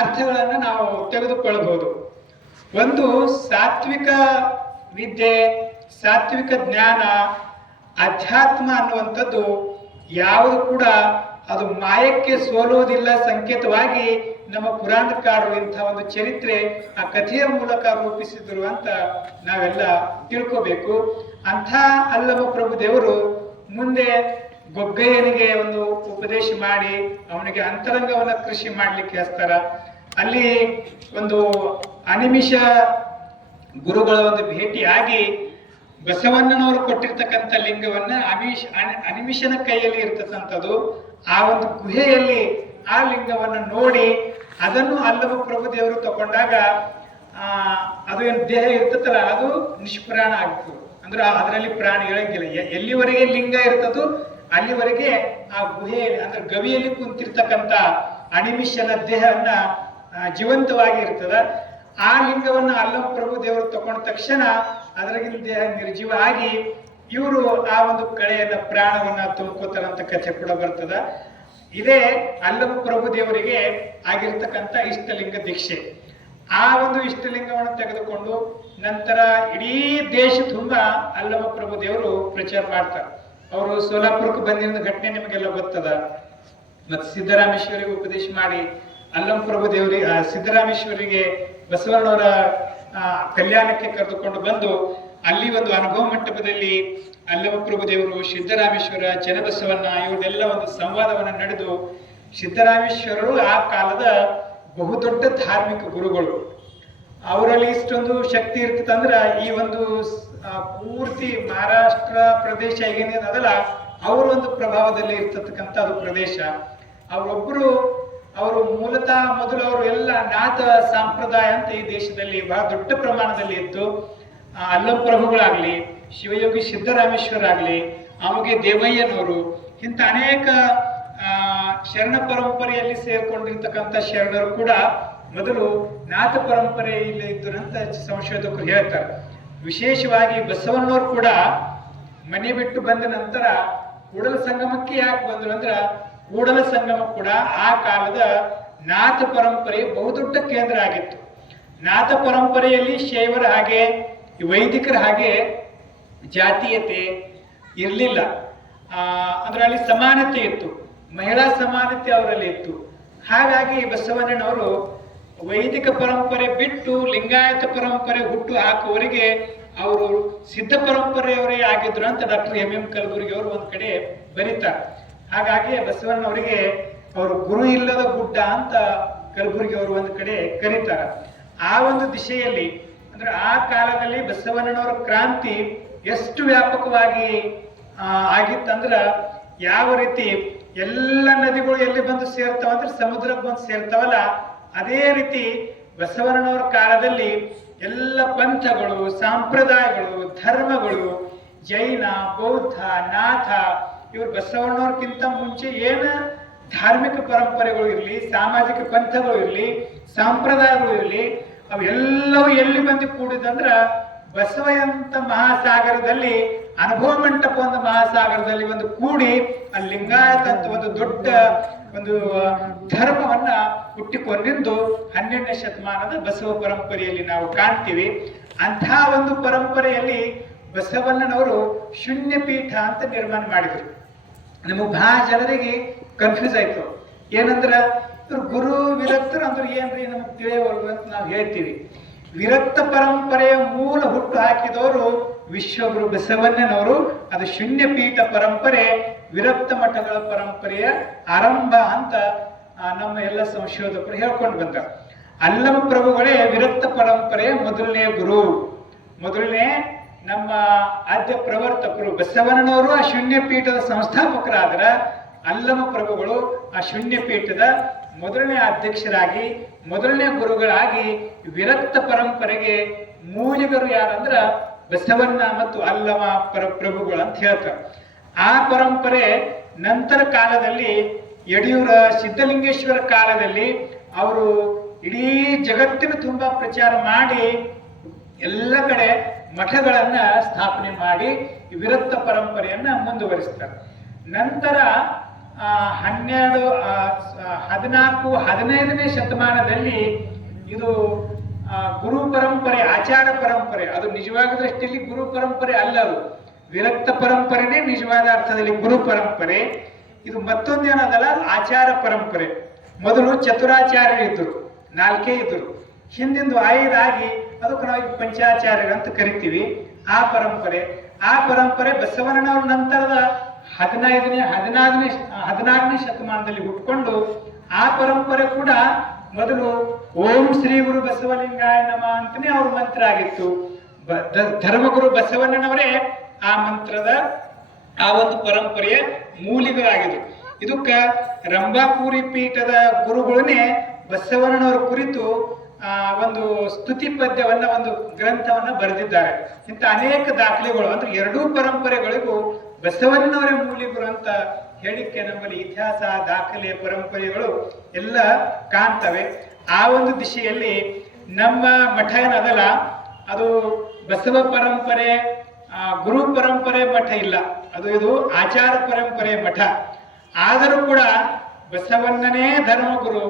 ಅರ್ಥಗಳನ್ನು ನಾವು ತೆಗೆದುಕೊಳ್ಳಬಹುದು. ಒಂದು, ಸಾತ್ವಿಕ ವಿದ್ಯೆ, ಸಾತ್ವಿಕ ಜ್ಞಾನ, ಅಧ್ಯಾತ್ಮ ಅನ್ನುವಂಥದ್ದು ಯಾವುದು ಕೂಡ ಅದು ಮಾಯಕ್ಕೆ ಸೋಲುವುದಿಲ್ಲ ಸಂಕೇತವಾಗಿ ನಮ್ಮ ಪುರಾಣಕಾರರು ಇಂಥ ಒಂದು ಚರಿತ್ರೆ ಆ ಕಥೆಯ ಮೂಲಕ ರೂಪಿಸಿದ್ರು ಅಂತ ನಾವೆಲ್ಲ ತಿಳ್ಕೋಬೇಕು. ಅಂಥ ಅಲ್ಲಮ ಪ್ರಭು ದೇವರು ಮುಂದೆ ಗೊಗ್ಗಯ್ಯನಿಗೆ ಒಂದು ಉಪದೇಶ ಮಾಡಿ ಅವನಿಗೆ ಅಂತರಂಗವನ್ನ ಕೃಷಿ ಮಾಡ್ಲಿಕ್ಕೆ ಹಚ್ತಾರ. ಅಲ್ಲಿ ಒಂದು ಅನಿಮಿಷ ಗುರುಗಳ ಒಂದು ಭೇಟಿಯಾಗಿ ಬಸವಣ್ಣನವರು ಕೊಟ್ಟಿರ್ತಕ್ಕಂಥ ಲಿಂಗವನ್ನ ಅನಿಮಿಷನ ಕೈಯಲ್ಲಿ ಇರ್ತಕ್ಕಂಥದ್ದು, ಆ ಒಂದು ಗುಹೆಯಲ್ಲಿ ಆ ಲಿಂಗವನ್ನ ನೋಡಿ ಅದನ್ನು ಅಲ್ಲಮ ಪ್ರಭು ದೇವರು ತಗೊಂಡಾಗ ಅದು ಏನು ದೇಹ ಇರ್ತದಲ್ಲ ಅದು ನಿಷ್ಪ್ರಾಣ ಆಗ್ತದೆ. ಅಂದ್ರೆ ಅದರಲ್ಲಿ ಪ್ರಾಣ ಇಳಂಗಿಲ್ಲ. ಎಲ್ಲಿವರೆಗೆ ಲಿಂಗ ಇರ್ತದೋ ಅಲ್ಲಿವರೆಗೆ ಆ ಗುಹೆಯಲ್ಲಿ ಅಂದ್ರೆ ಗವಿಯಲ್ಲಿ ಕುಂತಿರ್ತಕ್ಕಂಥ ಅನಿಮಿಷನ ದೇಹವನ್ನ ಜೀವಂತವಾಗಿ ಇರ್ತದ. ಆ ಲಿಂಗವನ್ನ ಅಲ್ಲಮ ಪ್ರಭು ದೇವರು ತಗೊಂಡ ತಕ್ಷಣ ಅದರಗಿನ ದೇಹ ನಿರ್ಜೀವ ಆಗಿ ಇವರು ಆ ಒಂದು ಕಳೆಯನ್ನ ಪ್ರಾಣವನ್ನ ತುಂಬ್ಕೋತಾರಂತ ಕಥೆ ಕೂಡ ಬರ್ತದ. ಇದೇ ಅಲ್ಲಮ ಪ್ರಭು ದೇವರಿಗೆ ಆಗಿರ್ತಕ್ಕಂಥ ಇಷ್ಟಲಿಂಗ ದೀಕ್ಷೆ. ಆ ಒಂದು ಇಷ್ಟಲಿಂಗವನ್ನು ತೆಗೆದುಕೊಂಡು ನಂತರ ಇಡೀ ದೇಶ ತುಂಬಾ ಅಲ್ಲಮ ಪ್ರಭು ದೇವರು ಪ್ರಚಾರ ಮಾಡ್ತಾರೆ. ಅವರು ಸೋಲಾಪುರಕ್ಕೆ ಬಂದಿರೋ ಘಟನೆ ನಿಮಗೆಲ್ಲ ಗೊತ್ತದ. ಮತ್ತೆ ಸಿದ್ದರಾಮೇಶ್ವರಿಗೆ ಉಪದೇಶ ಮಾಡಿ ಅಲ್ಲಮ ಪ್ರಭು ದೇವರಿಗೆ ಸಿದ್ದರಾಮೇಶ್ವರಿಗೆ ಬಸವಣ್ಣವರ ಕಲ್ಯಾಣಕ್ಕೆ ಕರೆದುಕೊಂಡು ಬಂದು ಅಲ್ಲಿ ಒಂದು ಅನುಭವ ಮಂಟಪದಲ್ಲಿ ಅಲ್ಲಮ ಪ್ರಭು ದೇವರು, ಸಿದ್ದರಾಮೇಶ್ವರ, ಚನ್ನಬಸವಣ್ಣ ಇವರೆಲ್ಲ ಒಂದು ಸಂವಾದವನ್ನ ನಡೆದು, ಸಿದ್ದರಾಮೇಶ್ವರರು ಆ ಕಾಲದ ಬಹುದೊಡ್ಡ ಧಾರ್ಮಿಕ ಗುರುಗಳು. ಅವರಲ್ಲಿ ಇಷ್ಟೊಂದು ಶಕ್ತಿ ಇರ್ತದಂದ್ರ ಈ ಒಂದು ಪೂರ್ತಿ ಮಹಾರಾಷ್ಟ್ರ ಪ್ರದೇಶ ಏನೇನದಲ್ಲ ಅವರ ಒಂದು ಪ್ರಭಾವದಲ್ಲಿ ಇರ್ತಕ್ಕಂಥ ಅದು ಪ್ರದೇಶ. ಅವರು ಮೂಲತಃ ಮೊದಲು ಅವರು ಎಲ್ಲ ನಾಥ ಸಂಪ್ರದಾಯ ಅಂತ ಈ ದೇಶದಲ್ಲಿ ಬಹಳ ದೊಡ್ಡ ಪ್ರಮಾಣದಲ್ಲಿ ಇತ್ತು. ಅಲ್ಲಂ ಪ್ರಭುಗಳಾಗ್ಲಿ, ಶಿವಯೋಗಿ ಸಿದ್ದರಾಮೇಶ್ವರ ಆಗಲಿ, ಆಮಗೆ ದೇವಯ್ಯನವರು, ಇಂಥ ಅನೇಕ ಶರಣ ಪರಂಪರೆಯಲ್ಲಿ ಸೇರ್ಕೊಂಡಿರ್ತಕ್ಕಂಥ ಶರಣರು ಕೂಡ ಮೊದಲು ನಾಥ ಪರಂಪರೆಯಲ್ಲಿ ಇದ್ದರು ಅಂತ ಸಂಶೋಧಕರು ಹೇಳ್ತಾರೆ. ವಿಶೇಷವಾಗಿ ಬಸವಣ್ಣವರು ಕೂಡ ಮನೆ ಬಿಟ್ಟು ಬಂದ ನಂತರ ಕೂಡಲ ಸಂಗಮಕ್ಕೆ ಯಾಕೆ ಬಂದರು ಅಂದ್ರೆ, ಕೂಡಲ ಸಂಗಮ ಕೂಡ ಆ ಕಾಲದ ನಾಥ ಪರಂಪರೆ ಬಹುದೊಡ್ಡ ಕೇಂದ್ರ ಆಗಿತ್ತು. ನಾಥ ಪರಂಪರೆಯಲ್ಲಿ ಶೈವರ ಹಾಗೆ ವೈದಿಕರ ಹಾಗೆ ಜಾತೀಯತೆ ಇರಲಿಲ್ಲ. ಅದರಲ್ಲಿ ಸಮಾನತೆ ಇತ್ತು, ಮಹಿಳಾ ಸಮಾನತೆ ಅವರಲ್ಲಿ ಇತ್ತು. ಹಾಗಾಗಿ ಬಸವಣ್ಣನವರು ವೈದಿಕ ಪರಂಪರೆ ಬಿಟ್ಟು ಲಿಂಗಾಯತ ಪರಂಪರೆ ಹುಟ್ಟು ಹಾಕುವವರಿಗೆ ಅವರು ಸಿದ್ಧ ಪರಂಪರೆಯವರೇ ಆಗಿದ್ರು ಅಂತ ಡಾಕ್ಟರ್ ಎಂ ಕಲಬುರ್ಗಿ ಅವರು ಒಂದ್ ಕಡೆ ಬರೀತಾರೆ. ಹಾಗಾಗಿ ಬಸವಣ್ಣವರಿಗೆ ಅವರು ಗುರು ಇಲ್ಲದ ಗುಡ್ಡ ಅಂತ ಕಲಬುರ್ಗಿ ಅವರು ಒಂದ್ ಕಡೆ ಕರೀತಾರೆ. ಆ ಒಂದು ದಿಶೆಯಲ್ಲಿ ಅಂದ್ರೆ ಆ ಕಾಲದಲ್ಲಿ ಬಸವಣ್ಣನವರ ಕ್ರಾಂತಿ ಎಷ್ಟು ವ್ಯಾಪಕವಾಗಿ ಆಗಿತ್ತಂದ್ರ, ಯಾವ ರೀತಿ ಎಲ್ಲ ನದಿಗಳು ಎಲ್ಲಿ ಬಂದು ಸೇರ್ತಾವ ಅಂದ್ರೆ ಸಮುದ್ರಕ್ಕೆ ಬಂದು ಸೇರ್ತಾವಲ್ಲ, ಅದೇ ರೀತಿ ಬಸವಣ್ಣನವರ ಕಾಲದಲ್ಲಿ ಎಲ್ಲ ಪಂಥಗಳು, ಸಂಪ್ರದಾಯಗಳು, ಧರ್ಮಗಳು, ಜೈನ, ಬೌದ್ಧ, ನಾಥ, ಇವರು ಬಸವಣ್ಣವ್ರಕ್ಕಿಂತ ಮುಂಚೆ ಏನ ಧಾರ್ಮಿಕ ಪರಂಪರೆಗಳು ಇರಲಿ, ಸಾಮಾಜಿಕ ಪಂಥಗಳು ಇರಲಿ, ಸಂಪ್ರದಾಯಗಳು ಇರಲಿ, ಅವೆಲ್ಲವೂ ಎಲ್ಲಿ ಬಂದು ಕೂಡಿದಂದ್ರ ಬಸವಯ್ಯಂತ ಮಹಾಸಾಗರದಲ್ಲಿ, ಅನುಭವ ಮಂಟಪ ಒಂದು ಮಹಾಸಾಗರದಲ್ಲಿ ಒಂದು ಕೂಡಿ ಆ ಲಿಂಗಾಯತ ಅಂತ ಒಂದು ದೊಡ್ಡ ಒಂದು ಧರ್ಮವನ್ನ ಹುಟ್ಟಿಕೊಂಡಿದ್ದು 12ನೇ ಶತಮಾನದ ಬಸವ ಪರಂಪರೆಯಲ್ಲಿ ನಾವು ಕಾಣ್ತೀವಿ. ಅಂಥ ಒಂದು ಪರಂಪರೆಯಲ್ಲಿ ಬಸವಣ್ಣನವರು ಶೂನ್ಯ ಪೀಠ ಅಂತ ನಿರ್ಮಾಣ ಮಾಡಿದ್ರು. ನಮಗೆ ಬಹಳ ಜನರಿಗೆ ಕನ್ಫ್ಯೂಸ್ ಆಯ್ತು, ಏನಂದ್ರ ಗುರು ವಿರಕ್ತರು ಅಂದ್ರೆ ಏನ್ರಿ ನಮಗೆ ತಿಳಿಯವಲ್ರು ಅಂತ ನಾವು ಹೇಳ್ತೀವಿ. ವಿರಕ್ತ ಪರಂಪರೆಯ ಮೂಲ ಹುಟ್ಟು ಹಾಕಿದವರು ವಿಶ್ವಗುರು ಬಸವಣ್ಣನವರು. ಅದು ಶೂನ್ಯ ಪೀಠ ಪರಂಪರೆ, ವಿರಕ್ತ ಮಠಗಳ ಪರಂಪರೆಯ ಆರಂಭ ಅಂತ ನಮ್ಮ ಎಲ್ಲ ಸಂಶೋಧಕರು ಹೇಳ್ಕೊಂಡು ಬಂದ. ಅಲ್ಲಮ ಪ್ರಭುಗಳೇ ವಿರಕ್ತ ಪರಂಪರೆಯ ಮೊದಲನೇ ಗುರು, ಮೊದಲನೇ ನಮ್ಮ ಆದ್ಯ ಪ್ರವರ್ತಕರು. ಬಸವಣ್ಣನವರು ಆ ಶೂನ್ಯ ಪೀಠದ ಸಂಸ್ಥಾಪಕರಾದ್ರ, ಅಲ್ಲಮ ಪ್ರಭುಗಳು ಆ ಶೂನ್ಯ ಪೀಠದ ಮೊದಲನೇ ಅಧ್ಯಕ್ಷರಾಗಿ, ಮೊದಲನೇ ಗುರುಗಳಾಗಿ ವಿರಕ್ತ ಪರಂಪರೆಗೆ ಮೂಲಿಗರು ಯಾರಂದ್ರ ಬಸವಣ್ಣ ಮತ್ತು ಅಲ್ಲಮ ಪ್ರಭುಗಳು ಅಂತ ಹೇಳ್ತಾರೆ. ಆ ಪರಂಪರೆ ನಂತರ ಕಾಲದಲ್ಲಿ ಯಡಿಯೂರ ಸಿದ್ಧಲಿಂಗೇಶ್ವರ ಕಾಲದಲ್ಲಿ ಅವರು ಇಡೀ ಜಗತ್ತಿನ ತುಂಬಾ ಪ್ರಚಾರ ಮಾಡಿ ಎಲ್ಲ ಕಡೆ ಮಠಗಳನ್ನ ಸ್ಥಾಪನೆ ಮಾಡಿ ವಿರಕ್ತ ಪರಂಪರೆಯನ್ನ ಮುಂದುವರಿಸ್ತಾರೆ. ನಂತರ 12, 14, 15ನೇ ಶತಮಾನದಲ್ಲಿ ಇದು ಗುರು ಪರಂಪರೆ, ಆಚಾರ ಪರಂಪರೆ, ಅದು ನಿಜವಾದ ದೃಷ್ಟಿಯಲ್ಲಿ ಗುರು ಪರಂಪರೆ ಅಲ್ಲ, ಅದು ವಿರಕ್ತ ಪರಂಪರೆನೇ ನಿಜವಾದ ಅರ್ಥದಲ್ಲಿ ಗುರು ಪರಂಪರೆ. ಇದು ಮತ್ತೊಂದೇನದಲ್ಲ, ಆಚಾರ ಪರಂಪರೆ. ಮೊದಲು ಚತುರಾಚಾರ್ಯರು ಇದ್ರು, 4 ಇದ್ರು, ಹಿಂದಿಂದು 5 ಆಗಿ ಅದಕ್ಕೆ ನಾವು ಪಂಚಾಚಾರ್ಯರು ಅಂತ ಕರಿತೀವಿ. ಆ ಪರಂಪರೆ ಬಸವಣ್ಣನವ್ರ ನಂತರದ 16ನೇ ಶತಮಾನದಲ್ಲಿ ಹುಟ್ಕೊಂಡು, ಆ ಪರಂಪರೆ ಕೂಡ ಮೊದಲು ಓಂ ಶ್ರೀ ಗುರು ಬಸವಲಿಂಗಾಯ ನಮ ಅಂತಾನೆ ಅವ್ರ ಮಂತ್ರ ಆಗಿತ್ತು. ಧರ್ಮಗುರು ಬಸವಣ್ಣನವರೇ ಆ ಮಂತ್ರದ ಆ ಒಂದು ಪರಂಪರೆಯ ಮೂಲಿಗಳಾಗಿದ್ರು. ಇದಕ್ಕ ರಂಭಾಪುರಿ ಪೀಠದ ಗುರುಗಳನ್ನೇ ಬಸವಣ್ಣನವರ ಕುರಿತು ಒಂದು ಸ್ತುತಿ ಪದ್ಯವನ್ನ, ಒಂದು ಗ್ರಂಥವನ್ನ ಬರೆದಿದ್ದಾರೆ. ಇಂಥ ಅನೇಕ ದಾಖಲೆಗಳು, ಅಂದ್ರೆ ಎರಡೂ ಪರಂಪರೆಗಳಿಗೂ ಬಸವಣ್ಣನವರೇ ಮೂಲಿಗರು ಅಂತ ಹೇಳಿಕೆ ನಮ್ಮಲ್ಲಿ ಇತಿಹಾಸ, ದಾಖಲೆ, ಪರಂಪರೆಗಳು ಎಲ್ಲ ಕಾಣ್ತವೆ. ಆ ಒಂದು ದಿಶೆಯಲ್ಲಿ ನಮ್ಮ ಮಠ ಏನದಲ್ಲ, ಅದು ಬಸವ ಪರಂಪರೆ, ಗುರು ಪರಂಪರೆ ಮಠ ಇಲ್ಲ, ಇದು ಆಚಾರ ಪರಂಪರೆ ಮಠ. ಆದರೂ ಕೂಡ ಬಸವಣ್ಣನೇ ಧರ್ಮಗುರು,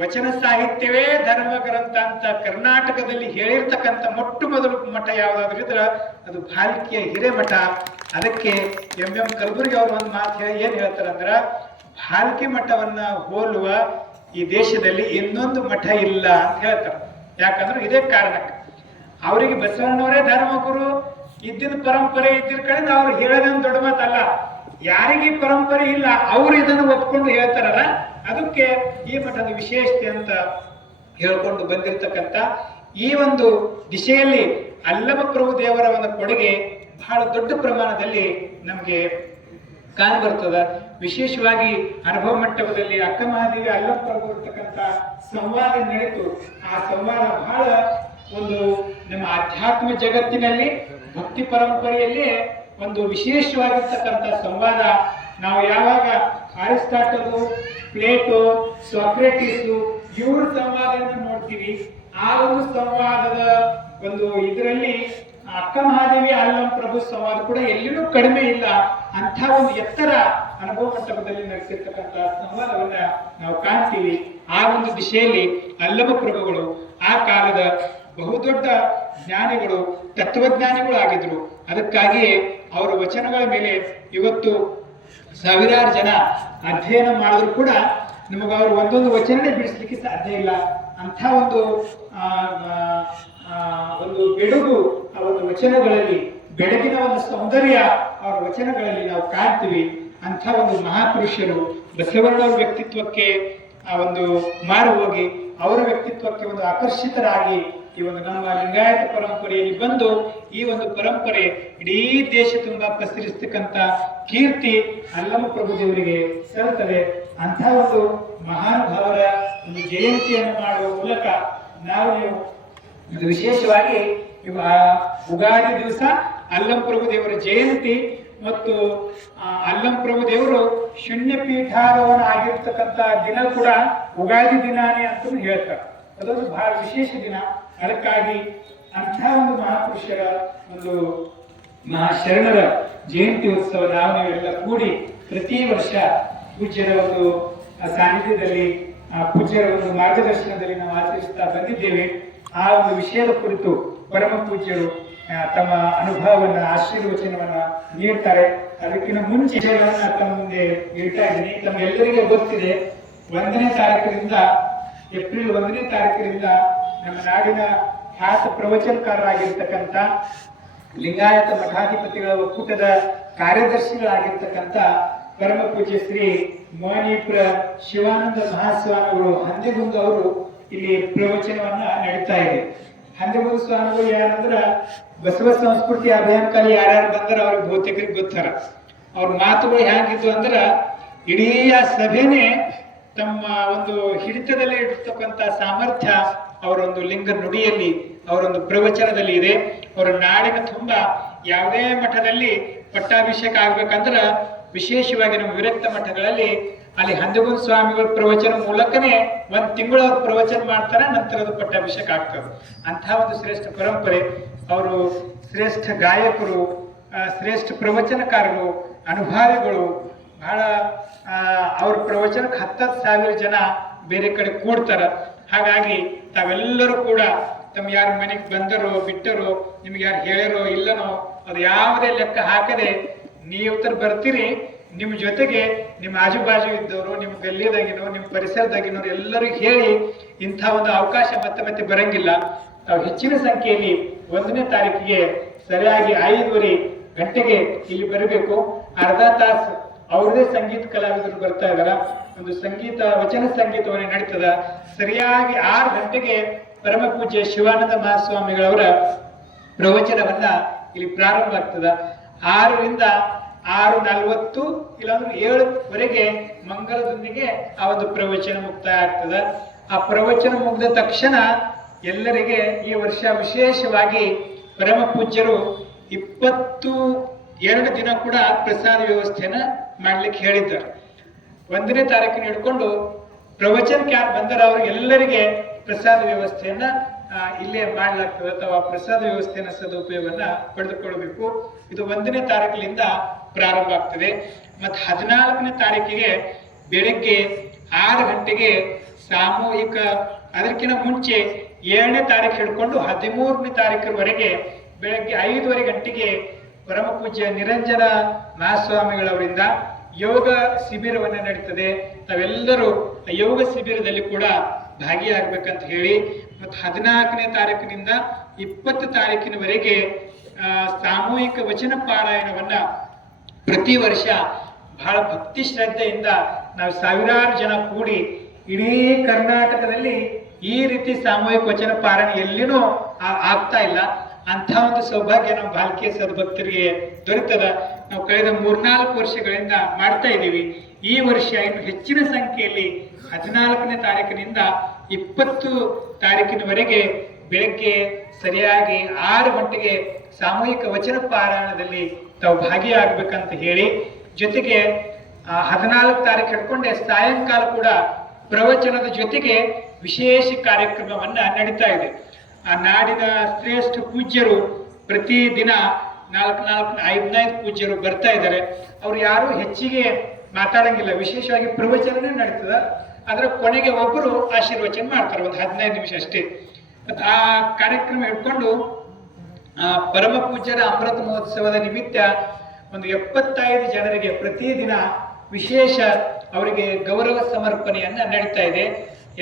ವಚನ ಸಾಹಿತ್ಯವೇ ಧರ್ಮ ಗ್ರಂಥ ಅಂತ ಕರ್ನಾಟಕದಲ್ಲಿ ಹೇಳಿರ್ತಕ್ಕಂಥ ಮೊಟ್ಟ ಮೊದಲು ಮಠ ಯಾವುದಾದ್ರೂ ಇದ್ರೆ ಅದು ಭಾಲ್ಕಿಯ ಹಿರೇಮಠ. ಅದಕ್ಕೆ ಎಂ ಕಲಬುರ್ಗಿ ಅವರು ಒಂದು ಮಾತು ಏನ್ ಹೇಳ್ತಾರಂದ್ರ, ಭಾಲ್ಕಿ ಮಠವನ್ನ ಹೋಲುವ ಈ ದೇಶದಲ್ಲಿ ಇನ್ನೊಂದು ಮಠ ಇಲ್ಲ ಅಂತ ಹೇಳ್ತಾರೆ. ಯಾಕಂದ್ರೆ ಇದೇ ಕಾರಣಕ್ಕೆ ಅವರಿಗೆ ಬಸವಣ್ಣವರೇ ಧರ್ಮಗುರು, ಇದ್ದಿದ್ದ ಪರಂಪರೆ ಇದ್ದಿದ ಕಡೆ ಅವ್ರು ಹೇಳೋದೊಂದು ದೊಡ್ಡ ಮಾತಲ್ಲ. ಯಾರಿಗೆ ಪರಂಪರೆ ಇಲ್ಲ ಅವರು ಇದನ್ನು ಒಪ್ಕೊಂಡು ಹೇಳ್ತಾರಲ್ಲ, ಅದಕ್ಕೆ ಈ ಮಠದ ವಿಶೇಷತೆ ಅಂತ ಹೇಳ್ಕೊಂಡು ಬಂದಿರತಕ್ಕಂಥ ಈ ಒಂದು ದಿಶೆಯಲ್ಲಿ ಅಲ್ಲಮ ಪ್ರಭು ದೇವರ ಒಂದು ಕೊಡುಗೆ ಬಹಳ ದೊಡ್ಡ ಪ್ರಮಾಣದಲ್ಲಿ ನಮಗೆ ಕಾಣ್ ಬರ್ತದ. ವಿಶೇಷವಾಗಿ ಅನುಭವ ಮಂಟಪದಲ್ಲಿ ಅಕ್ಕ ಮಹಾದೇವಿ ಅಲ್ಲಮ ಪ್ರಭು ಇರ್ತಕ್ಕಂಥ ಸಂವಾದ ನಡೆಯಿತು. ಆ ಸಂವಾದ ಬಹಳ ಒಂದು ನಮ್ಮ ಆಧ್ಯಾತ್ಮ ಜಗತ್ತಿನಲ್ಲಿ ಭಕ್ತಿ ಪರಂಪರೆಯಲ್ಲಿ ಒಂದು ವಿಶೇಷವಾಗಿರ್ತಕ್ಕಂಥ ಸಂವಾದ. ನಾವು ಯಾವಾಗ ಅರಿಸ್ಟಾಟಲು, ಪ್ಲೇಟೋ, ಸಾಕ್ರೆಟಿಸು ಇವ್ರ ಸಂವಾದವನ್ನು ನೋಡ್ತೀವಿ, ಆ ಒಂದು ಸಂವಾದದ ಒಂದು ಇದರಲ್ಲಿ ಅಕ್ಕ ಮಹಾದೇವಿ ಅಲ್ಲಂ ಪ್ರಭು ಸಂವಾದ ಕೂಡ ಎಲ್ಲಿಯೂ ಕಡಿಮೆ ಇಲ್ಲ. ಅಂಥ ಒಂದು ಎತ್ತರ ಅನುಭವ ಮಂಟಪದಲ್ಲಿ ನಡೆಸಿರ್ತಕ್ಕಂಥ ಸಂವಾದವನ್ನ ನಾವು ಕಾಣ್ತೀವಿ. ಆ ಒಂದು ದಿಶೆಯಲ್ಲಿ ಅಲ್ಲಮ ಪ್ರಭುಗಳು ಆ ಕಾಲದ ಬಹುದೊಡ್ಡ ಜ್ಞಾನಿಗಳು, ತತ್ವಜ್ಞಾನಿಗಳು ಆಗಿದ್ರು. ಅದಕ್ಕಾಗಿಯೇ ಅವರ ವಚನಗಳ ಮೇಲೆ ಇವತ್ತು ಸಾವಿರಾರು ಜನ ಅಧ್ಯಯನ ಮಾಡಿದ್ರು ಕೂಡ ನಮಗೆ ಅವರು ಒಂದೊಂದು ವಚನನೇ ಬಿಡಿಸ್ಲಿಕ್ಕೆ ಸಾಧ್ಯ ಇಲ್ಲ. ಅಂಥ ಒಂದು ಒಂದು ಬೆಳಗು ಆ ಒಂದು ವಚನಗಳಲ್ಲಿ, ಬೆಳಗಿನ ಒಂದು ಸೌಂದರ್ಯ ಅವರ ವಚನಗಳಲ್ಲಿ ನಾವು ಕಾಣ್ತೀವಿ. ಅಂಥ ಒಂದು ಮಹಾಪುರುಷರು ಬಸವಣ್ಣವರ ವ್ಯಕ್ತಿತ್ವಕ್ಕೆ ಆ ಒಂದು ಮಾರು ಹೋಗಿ ಅವರ ವ್ಯಕ್ತಿತ್ವಕ್ಕೆ ಒಂದು ಆಕರ್ಷಿತರಾಗಿ ಈ ಒಂದು ನಮ್ಮ ಲಿಂಗಾಯತ ಪರಂಪರೆಯಲ್ಲಿ ಬಂದು ಈ ಒಂದು ಪರಂಪರೆ ಇಡೀ ದೇಶ ತುಂಬಾ ಪಸರಿಸ್ತಕ್ಕಂಥ ಕೀರ್ತಿ ಅಲ್ಲಮ ಪ್ರಭುದೇವರಿಗೆ ಸಲ್ಲುತ್ತದೆ. ಅಂಥ ಒಂದು ಮಹಾನುಭಾವರ ಒಂದು ಜಯಂತಿಯನ್ನು ಮಾಡುವ ಮೂಲಕ ನಾವು ಇದು ವಿಶೇಷವಾಗಿ ಉಗಾದಿ ದಿವಸ ಅಲ್ಲಂ ಪ್ರಭುದೇವರ ಜಯಂತಿ ಮತ್ತು ಅಲ್ಲಂ ಪ್ರಭುದೇವರು ಶೂನ್ಯಪೀಠಾರೋಹಣ ಆಗಿರ್ತಕ್ಕಂಥ ದಿನ ಕೂಡ ಉಗಾದಿ ದಿನಾನೇ ಅಂತ ಹೇಳ್ತಾರೆ. ಅದೊಂದು ಬಹಳ ವಿಶೇಷ ದಿನ. ಅದಕ್ಕಾಗಿ ಅಂಥ ಒಂದು ಮಹಾಪುರುಷರ ಒಂದು ಮಹಾಶರಣರ ಜಯಂತಿ ಉತ್ಸವ ನಾವೆಲ್ಲ ಕೂಡಿ ಪ್ರತಿ ವರ್ಷ ಪೂಜ್ಯರ ಒಂದು ಸಾನ್ನಿಧ್ಯದಲ್ಲಿ, ಪೂಜ್ಯರ ಒಂದು ಮಾರ್ಗದರ್ಶನದಲ್ಲಿ ನಾವು ಆಚರಿಸ್ತಾ ಬಂದಿದ್ದೇವೆ. ಆ ಒಂದು ವಿಷಯದ ಕುರಿತು ಪರಮ ಪೂಜ್ಯರು ತಮ್ಮ ಅನುಭವವನ್ನ, ಆಶೀರ್ವಚನವನ್ನ ನೀಡ್ತಾರೆ. ಅದಕ್ಕಿಂತ ಮುಂಚೆ ತಮ್ಮ ಮುಂದೆ ನೀಡ್ತಾ ಇದ್ದೀನಿ. ತಮ್ಮೆಲ್ಲರಿಗೆ ಗೊತ್ತಿದೆ, 1ನೇ ತಾರೀಕಿನಿಂದ ಏಪ್ರಿಲ್ 1ನೇ ತಾರೀಕಿನಿಂದ ನಮ್ಮ ನಾಡಿನ ಖ್ಯಾತ ಪ್ರವಚನಕಾರರಾಗಿರ್ತಕ್ಕಂಥ ಲಿಂಗಾಯತ ಮಠಾಧಿಪತಿಗಳ ಒಕ್ಕೂಟದ ಕಾರ್ಯದರ್ಶಿಗಳಾಗಿರ್ತಕ್ಕಂಥ ಪರಮ ಪೂಜ್ಯ ಶ್ರೀ ಮೋನಿಪುರ ಶಿವಾನಂದ ಮಹಾಸ್ವಾಮಿಗಳು ಹಂದಿಗುಂದ ಅವರು ಇಲ್ಲಿ ಪ್ರವಚನವನ್ನ ನಡೀತಾ ಇದೆ. ಹಂದಿಗುಂದ ಸ್ವಾಮಿಗಳು ಯಾರಂದ್ರ ಬಸವ ಸಂಸ್ಕೃತಿ ಅಭಿಯಾನಕಾರಿ ಯಾರ್ಯಾರು ಬಂದಾರ ಅವ್ರಿಗೆ ಬಹುತೇಕರಿಗೆ ಗೊತ್ತಾರ. ಅವ್ರ ಮಾತುಗಳು ಹೇಗಿದ್ದು ಅಂದ್ರ ಇಡೀ ಆ ಸಭೆನೇ ತಮ್ಮ ಒಂದು ಹಿಡಿತದಲ್ಲಿ ಇರ್ತಕ್ಕಂಥ ಸಾಮರ್ಥ್ಯ ಅವರೊಂದು ಲಿಂಗ ನುಡಿಯಲ್ಲಿ, ಅವರೊಂದು ಪ್ರವಚನದಲ್ಲಿ ಇದೆ. ಅವರ ನಾಡಿನ ತುಂಬಾ ಯಾವುದೇ ಮಠದಲ್ಲಿ ಪಟ್ಟಾಭಿಷೇಕ ಆಗ್ಬೇಕಂದ್ರ ವಿಶೇಷವಾಗಿ ನಮ್ಮ ವಿರಕ್ತ ಮಠಗಳಲ್ಲಿ ಅಲ್ಲಿ ಹಂದಿಗುಂದ ಸ್ವಾಮಿಗಳ ಪ್ರವಚನ ಮೂಲಕನೇ 1 ತಿಂಗಳು ಅವ್ರು ಪ್ರವಚನ ಮಾಡ್ತಾರೆ, ನಂತರ ಅದು ಪಟ್ಟಾಭಿಷೇಕ ಆಗ್ತದೆ. ಅಂತಹ ಒಂದು ಶ್ರೇಷ್ಠ ಪರಂಪರೆ. ಅವರು ಶ್ರೇಷ್ಠ ಗಾಯಕರು, ಶ್ರೇಷ್ಠ ಪ್ರವಚನಕಾರರು, ಅನುಭಾವಿಗಳು. ಬಹಳ ಅವ್ರ ಪ್ರವಚನಕ್ಕೆ 10,000 ಜನ ಬೇರೆ ಕಡೆ ಕೂಡ್ತಾರ. ಹಾಗಾಗಿ ತಾವೆಲ್ಲರೂ ಕೂಡ ತಮ್ಮ ಯಾರ ಮನೆಗೆ ಬಂದರೋ ಬಿಟ್ಟರೋ, ನಿಮ್ಗೆ ಯಾರು ಹೇಳ್ಯಾರೋ ಇಲ್ಲನೋ ಅದು ಯಾವುದೇ ಲೆಕ್ಕ ಹಾಕದೆ ನೀವು ಬರ್ತೀರಿ. ನಿಮ್ಮ ಜೊತೆಗೆ ನಿಮ್ಮ ಆಜುಬಾಜು ಇದ್ದವರು, ನಿಮ್ಮ ಗಲ್ಲಿಯದಾಗಿನೋ, ನಿಮ್ಮ ಪರಿಸರದಾಗಿನೋರು ಎಲ್ಲರಿಗೂ ಹೇಳಿ ಇಂಥ ಒಂದು ಅವಕಾಶ ಮತ್ತೆ ಮತ್ತೆ ಬರಂಗಿಲ್ಲ. ನಾವು ಹೆಚ್ಚಿನ ಸಂಖ್ಯೆಯಲ್ಲಿ 1ನೇ ತಾರೀಕಿಗೆ ಸರಿಯಾಗಿ 5:30 ಗಂಟೆಗೆ ಇಲ್ಲಿ ಬರಬೇಕು. ಅರ್ಧ ತಾಸು ಅವ್ರದೇ ಸಂಗೀತ ಕಲಾವಿದರು ಬರ್ತಾ ಇದಾರ. ಒಂದು ಸಂಗೀತ, ವಚನ ಸಂಗೀತವನ್ನೇ ನಡೀತದ. ಸರಿಯಾಗಿ 6 ಗಂಟೆಗೆ ಪರಮ ಪೂಜ್ಯ ಶಿವಾನಂದ ಮಹಾಸ್ವಾಮಿಗಳವರ ಪ್ರವಚನವನ್ನ ಇಲ್ಲಿ ಪ್ರಾರಂಭ ಆಗ್ತದ. 6ರಿಂದ 6:40 ಇಲ್ಲಾಂದ್ರೆ 7ವರೆಗೆ ಮಂಗಲದೊಂದಿಗೆ ಆ ಒಂದು ಪ್ರವಚನ ಮುಕ್ತಾಯ ಆಗ್ತದ. ಆ ಪ್ರವಚನ ಮುಗಿದ ತಕ್ಷಣ ಎಲ್ಲರಿಗೆ ಈ ವರ್ಷ ವಿಶೇಷವಾಗಿ ಪರಮ ಪೂಜ್ಯರು 22 ದಿನ ಕೂಡ ಪ್ರಸಾದ ವ್ಯವಸ್ಥೆನ ಮಾಡ್ಲಿಕ್ಕೆ ಹೇಳಿದ್ದಾರೆ. 1ನೇ ತಾರೀಕಿನ ಹಿಡ್ಕೊಂಡು ಪ್ರವಚನಕ್ಕೆ ಯಾರು ಬಂದಾರ ಅವ್ರಿಗೆ ಎಲ್ಲರಿಗೆ ಪ್ರಸಾದ ವ್ಯವಸ್ಥೆಯನ್ನ ಇಲ್ಲೇ ಮಾಡ್ಲಾಗ್ತದೆ. ಅಥವಾ ಪ್ರಸಾದ ವ್ಯವಸ್ಥೆಯನ್ನ ಸದುಪಯೋಗವನ್ನ ಪಡೆದುಕೊಳ್ಬೇಕು. ಇದು 1ನೇ ತಾರೀಕಿನಿಂದ ಪ್ರಾರಂಭ ಆಗ್ತದೆ. ಮತ್ತು 14ನೇ ತಾರೀಕಿಗೆ ಬೆಳಿಗ್ಗೆ 6 ಗಂಟೆಗೆ ಸಾಮೂಹಿಕ, ಅದಕ್ಕಿಂತ ಮುಂಚೆ 7ನೇ ತಾರೀಕು ಹಿಡ್ಕೊಂಡು 13ನೇ ತಾರೀಕರವರೆಗೆ ಬೆಳಗ್ಗೆ 5:30 ಗಂಟೆಗೆ ಪರಮ ಪೂಜ್ಯ ನಿರಂಜನ ಮಹಾಸ್ವಾಮಿಗಳವರಿಂದ ಯೋಗ ಶಿಬಿರವನ್ನ ನಡೀತದೆ. ತಾವೆಲ್ಲರೂ ಯೋಗ ಶಿಬಿರದಲ್ಲಿ ಕೂಡ ಭಾಗಿಯಾಗಬೇಕಂತ ಹೇಳಿ, ಮತ್ತು 14ನೇ ತಾರೀಕಿನಿಂದ 20 ತಾರೀಕಿನವರೆಗೆ ಸಾಮೂಹಿಕ ವಚನ ಪಾರಾಯಣವನ್ನ ಪ್ರತಿ ವರ್ಷ ಬಹಳ ಭಕ್ತಿ ಶ್ರದ್ಧೆಯಿಂದ ನಾವು ಸಾವಿರಾರು ಜನ ಕೂಡಿ ಇಡೀ ಕರ್ನಾಟಕದಲ್ಲಿ ಈ ರೀತಿ ಸಾಮೂಹಿಕ ವಚನ ಪಾರಾಯಣ ಎಲ್ಲಿನೂ ಆಗ್ತಾ ಇಲ್ಲ. ಅಂಥ ಒಂದು ಸೌಭಾಗ್ಯ ನಮ್ಮ ಬಾಲ್ಕಿಯ ಸದ್ಭಕ್ತರಿಗೆ ದೊರೆತದ. ನಾವು ಕಳೆದ 3-4 ವರ್ಷಗಳಿಂದ ಮಾಡ್ತಾ ಇದ್ದೀವಿ. ಈ ವರ್ಷ ಇನ್ನು ಹೆಚ್ಚಿನ ಸಂಖ್ಯೆಯಲ್ಲಿ 14ನೇ ತಾರೀಕಿನಿಂದ 20 ತಾರೀಕಿನವರೆಗೆ ಬೆಳಗ್ಗೆ ಸರಿಯಾಗಿ 6 ಗಂಟೆಗೆ ಸಾಮೂಹಿಕ ವಚನ ಪಾರಾಯಣದಲ್ಲಿ ತಾವು ಭಾಗಿಯಾಗಬೇಕಂತ ಹೇಳಿ, ಜೊತೆಗೆ 14 ತಾರೀಕು ಹಿಡ್ಕೊಂಡೆ ಸಾಯಂಕಾಲ ಕೂಡ ಪ್ರವಚನದ ಜೊತೆಗೆ ವಿಶೇಷ ಕಾರ್ಯಕ್ರಮವನ್ನ ನಡೀತಾ ಇದೆ. ಆ ನಾಡಿನ ಶ್ರೇಷ್ಠ ಪೂಜ್ಯರು ಪ್ರತಿ ದಿನ 4-5 ಪೂಜ್ಯರು ಬರ್ತಾ ಇದ್ದಾರೆ. ಅವ್ರು ಯಾರು ಹೆಚ್ಚಿಗೆ ಮಾತಾಡಂಗಿಲ್ಲ, ವಿಶೇಷವಾಗಿ ಪ್ರವಚನನೇ ನಡೀತದ. ಅದರ ಕೊನೆಗೆ ಒಬ್ಬರು ಆಶೀರ್ವಚನ ಮಾಡ್ತಾರೆ, ಒಂದು 15 ನಿಮಿಷ ಅಷ್ಟೇ. ಆ ಕಾರ್ಯಕ್ರಮ ಇಟ್ಕೊಂಡು ಪರಮ ಪೂಜ್ಯರ ಅಮೃತ ಮಹೋತ್ಸವದ ನಿಮಿತ್ತ ಒಂದು 75 ಜನರಿಗೆ ಪ್ರತಿದಿನ ವಿಶೇಷ ಅವರಿಗೆ ಗೌರವ ಸಮರ್ಪಣೆಯನ್ನ ನಡೀತಾ ಇದೆ.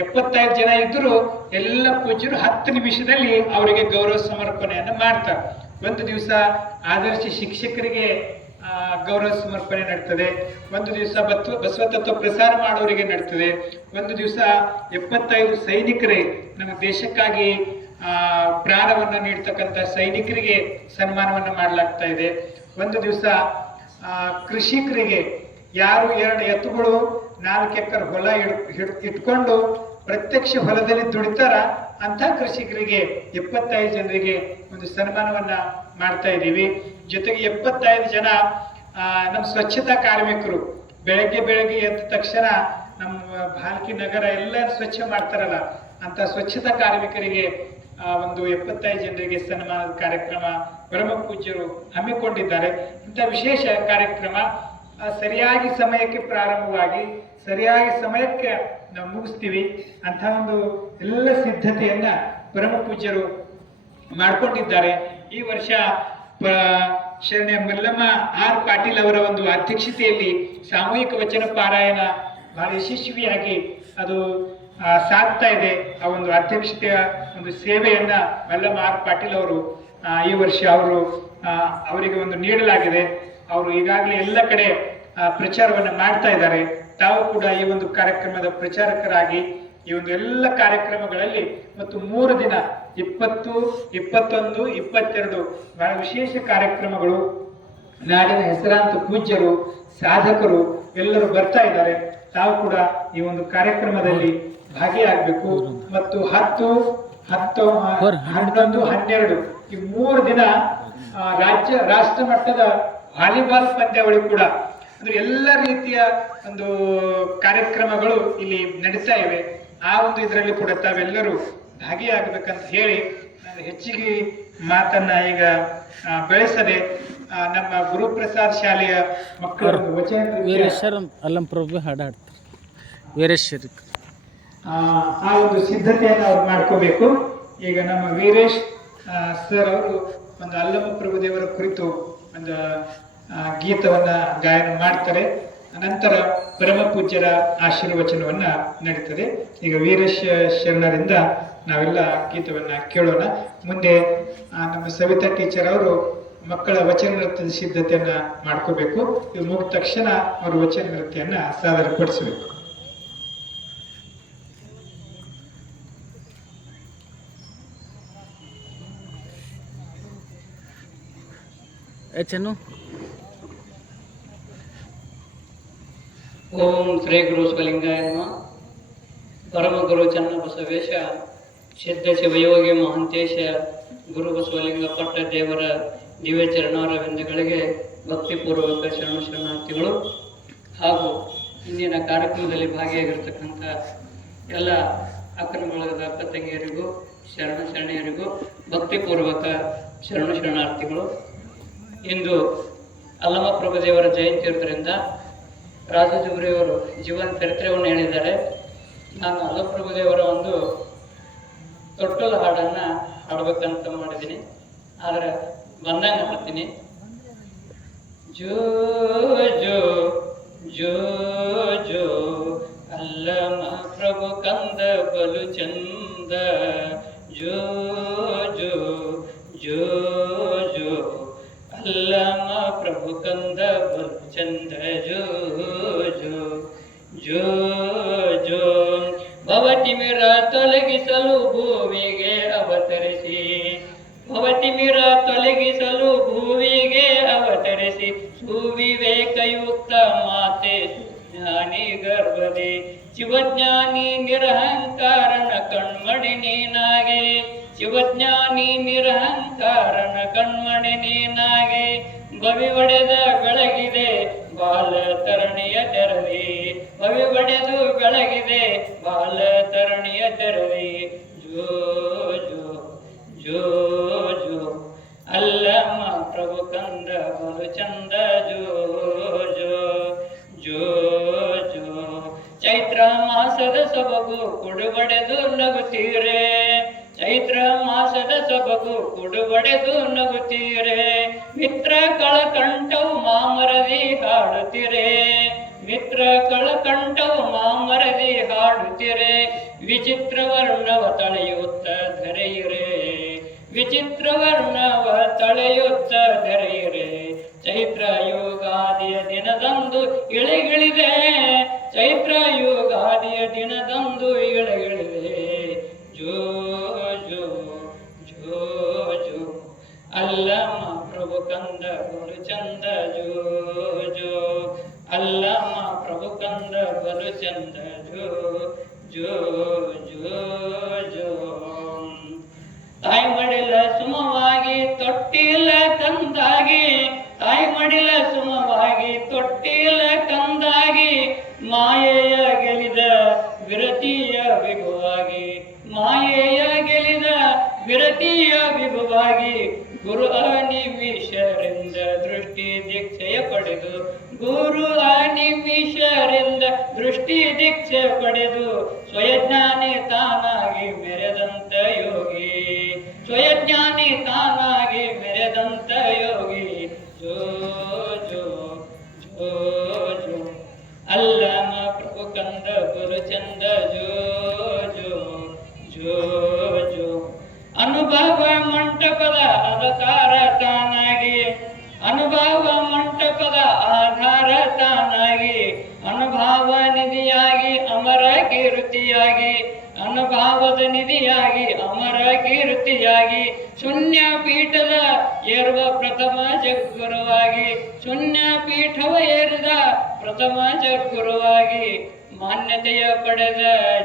75 ಜನ ಇದ್ದರೂ ಎಲ್ಲ ಪೂಜ್ಯರು 10 ನಿಮಿಷದಲ್ಲಿ ಅವರಿಗೆ ಗೌರವ ಸಮರ್ಪಣೆಯನ್ನ ಮಾಡ್ತಾರೆ. ಒಂದು ದಿವಸ ಆದರ್ಶ ಶಿಕ್ಷಕರಿಗೆ ಗೌರವ ಸಮರ್ಪಣೆ ನಡೀತದೆ, ಒಂದು ದಿವಸ ಬಸವ ತತ್ವ ಪ್ರಸಾರ ಮಾಡೋರಿಗೆ ನಡೀತದೆ, ಒಂದು ದಿವಸ 75 ಸೈನಿಕರೇ ನಮ್ಮ ದೇಶಕ್ಕಾಗಿ ಪ್ರಾಣವನ್ನ ನೀಡ್ತಕ್ಕಂಥ ಸೈನಿಕರಿಗೆ ಸನ್ಮಾನವನ್ನ ಮಾಡಲಾಗ್ತಾ ಇದೆ. ಒಂದು ದಿವಸ ಕೃಷಿಕರಿಗೆ ಯಾರು 2 ಎತ್ತುಗಳು 4 ಎಕರೆ ಹೊಲ ಇಟ್ಕೊಂಡು ಪ್ರತ್ಯಕ್ಷ ಹೊಲದಲ್ಲಿ ದುಡಿತಾರ ಅಂತ ಕೃಷಿಕರಿಗೆ 75 ಜನರಿಗೆ ಒಂದು ಸನ್ಮಾನವನ್ನ ಮಾಡ್ತಾ ಇದ್ದೀವಿ. ಜೊತೆಗೆ 75 ಜನ ನಮ್ಮ ಸ್ವಚ್ಛತಾ ಕಾರ್ಮಿಕರು ಬೆಳಗ್ಗೆ ಎದ್ದ ತಕ್ಷಣ ನಮ್ಮ ಭಾಲ್ಕಿ ನಗರ ಎಲ್ಲ ಸ್ವಚ್ಛ ಮಾಡ್ತಾರಲ್ಲ ಅಂತ ಸ್ವಚ್ಛತಾ ಕಾರ್ಮಿಕರಿಗೆ ಒಂದು 75 ಜನರಿಗೆ ಸನ್ಮಾನದ ಕಾರ್ಯಕ್ರಮ ಪರಮ ಪೂಜ್ಯರು ಹಮ್ಮಿಕೊಂಡಿದ್ದಾರೆ. ಇಂಥ ವಿಶೇಷ ಕಾರ್ಯಕ್ರಮ ಸರಿಯಾಗಿ ಸಮಯಕ್ಕೆ ಪ್ರಾರಂಭವಾಗಿ ಸರಿಯಾಗಿ ಸಮಯಕ್ಕೆ ನಾವು ಮುಗಿಸ್ತೀವಿ ಅಂತ ಒಂದು ಎಲ್ಲ ಸಿದ್ಧತೆಯನ್ನ ಪರಮ ಪೂಜ್ಯರು ಮಾಡಿಕೊಂಡಿದ್ದಾರೆ. ಈ ವರ್ಷ ಶರಣೆ ಮಲ್ಲಮ್ಮ ಆರ್ ಪಾಟೀಲ್ ಅವರ ಒಂದು ಅಧ್ಯಕ್ಷತೆಯಲ್ಲಿ ಸಾಮೂಹಿಕ ವಚನ ಪಾರಾಯಣ ಬಹಳ ಯಶಸ್ವಿಯಾಗಿ ಅದು ಸಾಗ್ತಾ ಇದೆ. ಆ ಒಂದು ಅಧ್ಯಕ್ಷತೆಯ ಒಂದು ಸೇವೆಯನ್ನ ಮಲ್ಲಮ್ಮ ಆರ್ ಪಾಟೀಲ್ ಅವರು ಈ ವರ್ಷ ಅವರಿಗೆ ಒಂದು ನೀಡಲಾಗಿದೆ. ಅವರು ಈಗಾಗಲೇ ಎಲ್ಲ ಕಡೆ ಪ್ರಚಾರವನ್ನ ಮಾಡ್ತಾ ಇದ್ದಾರೆ. ತಾವು ಕೂಡ ಈ ಒಂದು ಕಾರ್ಯಕ್ರಮದ ಪ್ರಚಾರಕರಾಗಿ ಈ ಒಂದು ಎಲ್ಲ ಕಾರ್ಯಕ್ರಮಗಳಲ್ಲಿ ಮತ್ತು 3 ದಿನ 20, 21, 22 ಬಹಳ ವಿಶೇಷ ಕಾರ್ಯಕ್ರಮಗಳು, ನಾಡಿನ ಹೆಸರಾಂತ ಪೂಜ್ಯರು ಸಾಧಕರು ಎಲ್ಲರೂ ಬರ್ತಾ ಇದ್ದಾರೆ. ತಾವು ಕೂಡ ಈ ಒಂದು ಕಾರ್ಯಕ್ರಮದಲ್ಲಿ ಭಾಗಿಯಾಗಬೇಕು. ಮತ್ತು 10, 11, 12 ಈ 3 ದಿನ ರಾಷ್ಟ್ರ ಮಟ್ಟದ ವಾಲಿಬಾಲ್ ಪಂದ್ಯಾವಳಿ ಕೂಡ ಅಂದ್ರೆ ಎಲ್ಲ ರೀತಿಯ ಒಂದು ಕಾರ್ಯಕ್ರಮಗಳು ಇಲ್ಲಿ ನಡೀತಾ ಇವೆ. ಆ ಒಂದು ಇದರಲ್ಲಿ ಕೂಡ ತಾವೆಲ್ಲರೂ ಭಾಗಿಯಾಗಬೇಕಂತ ಹೇಳಿ ನಾನು ಹೆಚ್ಚಿಗೆ ಮಾತನ್ನ ಈಗ ಬೆಳೆಸದೆ ನಮ್ಮ ಗುರುಪ್ರಸಾದ್ ಶಾಲೆಯ ಮಕ್ಕಳ ವಚನ ಆ ಒಂದು ಸಿದ್ಧತೆಯನ್ನು ಅವ್ರು ಮಾಡ್ಕೋಬೇಕು. ಈಗ ನಮ್ಮ ವೀರೇಶ್ ಸರ್ ಅವರು ಒಂದು ಅಲ್ಲಮ ಪ್ರಭುದೇವರ ಕುರಿತು ಒಂದು ಗೀತವನ್ನ ಗಾಯನ ಮಾಡ್ತಾರೆ. ನಂತರ ಪರಮ ಪೂಜ್ಯರ ಆಶೀರ್ವಚನವನ್ನ ನಡೀತದೆ. ಈಗ ವೀರೇಶ್ ಶರಣರಿಂದ ನಾವೆಲ್ಲ ಗೀತವನ್ನ ಕೇಳೋಣ. ಮುಂದೆ ನಮ್ಮ ಸವಿತಾ ಟೀಚರ್ ಅವರು ಮಕ್ಕಳ ವಚನ ನೃತ್ಯದ ಸಿದ್ಧತೆಯನ್ನ ಮಾಡ್ಕೋಬೇಕು. ಇದು ಮುಗಿದ ತಕ್ಷಣ ಅವರು ವಚನ ನೃತ್ಯನ್ನ ಸಾದರಪಡಿಸಬೇಕು. ಓಂ ಶ್ರೀ ಗುರು ಸ್ವಲಿಂಗಾಯ ನಮಃ. ಪರಮ ಗುರು ಚನ್ನಬಸವೇಶ ಸಿದ್ಧ ಶಿವಯೋಗಿ ಮಹಾಂತೇಶ ಗುರು ಬಸವಲಿಂಗ ಪಟ್ಟ ದೇವರ ದಿವ್ಯ ಚರಣಾರವಿಂದಗಳಿಗೆ ಭಕ್ತಿಪೂರ್ವಕ ಶರಣಾರ್ಥಿಗಳು ಹಾಗೂ ಇಂದಿನ ಕಾರ್ಯಕ್ರಮದಲ್ಲಿ ಭಾಗಿಯಾಗಿರ್ತಕ್ಕಂಥ ಎಲ್ಲ ಅಕ್ರಮಗಳದ ಅಕ್ಕ ತಂಗಿಯರಿಗೂ ಶರಣೆಯರಿಗೂ ಭಕ್ತಿಪೂರ್ವಕ ಶರಣಾರ್ಥಿಗಳು. ಇಂದು ಅಲ್ಲಮ ಪ್ರಭುದೇವರ ಜಯಂತಿ ಇರೋದ್ರಿಂದ ರಾಜಾಜುಬ್ರಿಯವರು ಜೀವನ ಚರಿತ್ರೆಯನ್ನು ಹೇಳಿದ್ದಾರೆ. ನಾನು ಅಲ್ಲಮ ಪ್ರಭುದೇವರ ಒಂದು ತೊಟ್ಟಲು ಹಾಡನ್ನು ಹಾಡಬೇಕಂತ ಮಾಡಿದ್ದೀನಿ, ಆದರೆ ಬಂದಂಗೆ ಹಾಡ್ತೀನಿ. ಜೋ ಜೋ ಜೋ ಜೋ ಅಲ್ಲಮ ಪ್ರಭು ಕಂದ ಬಲು ಚಂದ, ಜೋ ಜೋ ಜೋ ಜೋ ಅಲ್ಲಮ ಪ್ರಭು ಕಂದ ಬಲು ಚಂದ, ಜೋ ಜೋ ಜೋ ಜೋ ಭವತಿಮಿರ ತೊಲಗಿಸಲು ಭೂಮಿಗೆ ಅವತರಿಸಿ, ಭವತಿಮಿರ ತೊಲಗಿಸಲು ಭೂಮಿಗೆ ಅವತರಿಸಿ, ಸುವಿವೇಕಯುಕ್ತ ಮಾತೆ ಜ್ಞಾನಿ ಗರ್ಭದೆ, ಶಿವಜ್ಞಾನಿ ನಿರಹಂಕಾರನ ಕಣ್ಮಡಿ ನೀನಾಗೆ, ಶಿವಜ್ಞಾನಿ ನಿರಹಂಕಾರನ ಕಣ್ಮಣಿ ನೀನಾಗಿ ಬವಿ ಒಡೆದ ಬೆಳಗಿದೆ ಬಾಲ ತರಣಿಯ ತೆರದಿ ಬವಿ ಒಡೆದು ಬೆಳಗಿದೆ ಬಾಲ ತರಣಿಯ ತೆರದಿ ಜೋ ಜೋ ಜೋ ಜೋ ಅಲ್ಲಮ್ಮ ಪ್ರಭು ಕಂದ ಬಲು ಚಂದ ಜೋ ಜೋ ಜೋ ಜೋ ಚೈತ್ರ ಮಾಸದ ಸೊಬಗು ಕುಡುಬಡೆದು ನಗುತ್ತೀರೆ ಚೈತ್ರ ಮಾಸದ ಸೊಬಗು ಕುಡುಬಡೆದು ನಗುತ್ತೀರೆ ಮಿತ್ರ ಕಳಕಂಠವು ಮಾಮರದಿ ಹಾಡುತ್ತೀರೆ ಮಿತ್ರ ಕಳಕಂಠವು ಮಾಮರದಿ ಹಾಡುತ್ತೀರೆ ವಿಚಿತ್ರ ವರ್ಣವ ತಳೆಯುತ್ತ ಧರೆಯಿರೆ ವಿಚಿತ್ರ ವರ್ಣವ ತಳೆಯುತ್ತ ಧರೆಯಿರೆ ಚೈತ್ರ ಯುಗಾದಿಯ ದಿನದಂದು ಇಳೆಗಿಳಿದೆ ಚೈತ್ರ ಯುಗಾದಿಯ ದಿನದಂದು ಇಳೆಗಿಳಿದೆ ಜೋ ಜೋ ಜೋ ಜೋ ಅಲ್ಲಮ್ಮ ಪ್ರಭು ಕಂದ ಬಲು ಚಂದ ಜೋ ಜೋ ಅಲ್ಲಮ್ಮ ಪ್ರಭು ಕಂದ ಬಲು ಚಂದ ಜೋ ಜೋ ಜೋ ಜೋ ತಾಯಿ ಮಡಿಲ ಸುಮವಾಗಿ ತೊಟ್ಟಿಲ ಕಂದಾಗಿ ತಾಯಿ ಮಡಿಲ ಸುಮವಾಗಿ ತೊಟ್ಟಿಲ ಕಂದಾಗಿ ಮಾಯೆಯ ಗೆಲಿದ ವಿರತಿಯ ವಿಭುವಾಗಿ ಮಾಯೆಯ ಗೆಲಿದ ವಿರತಿಯ ವಿಭುವಾಗಿ ಗುರು ಅನಿಮಿಷರಿಂದ ದೃಷ್ಟಿ ದೀಕ್ಷೆಯ ಪಡೆದು ಗುರು ಅನಿಮಿಷರಿಂದ ದೃಷ್ಟಿ ದೀಕ್ಷೆ ಪಡೆದು ಸ್ವಯಜ್ಞಾನಿ ತಾನಾಗಿ ಮೆರೆದಂತ ಯೋಗಿ ಸ್ವಯಜ್ಞಾನಿ ತಾನಾಗಿ ಮೆರೆದಂತ ಯೋಗಿ ಜೋ ಜೋ ಜೋ ಜೋ ಅಲ್ಲಮ ಪ್ರಭು ಕಂದ ಗುರು ಚಂದ ಜೋ ಜೋ ಜೋ ಜೋ ಅನುಭವ ಮಂಟಪದ ಆಧಾರ ತಾನಾಗಿ ಅನುಭವ ಮಂಟಪದ ಆಧಾರ ತಾನಾಗಿ ಅನುಭವ ನಿಧಿಯಾಗಿ ಅಮರ ಕೀರ್ತಿಯಾಗಿ ಅನುಭವದ ನಿಧಿಯಾಗಿ ಅಮರ ಕೀರ್ತಿಯಾಗಿ ಶೂನ್ಯ ಪೀಠದ ಏರುವ ಪ್ರಥಮ ಜಗ್ಗುರುವಾಗಿ ಶೂನ್ಯ ಪೀಠವ ಏರಿದ ಪ್ರಥಮ ಜಗ್ಗುರುವಾಗಿ ಮಾನ್ಯತೆಯ ಪಡೆದ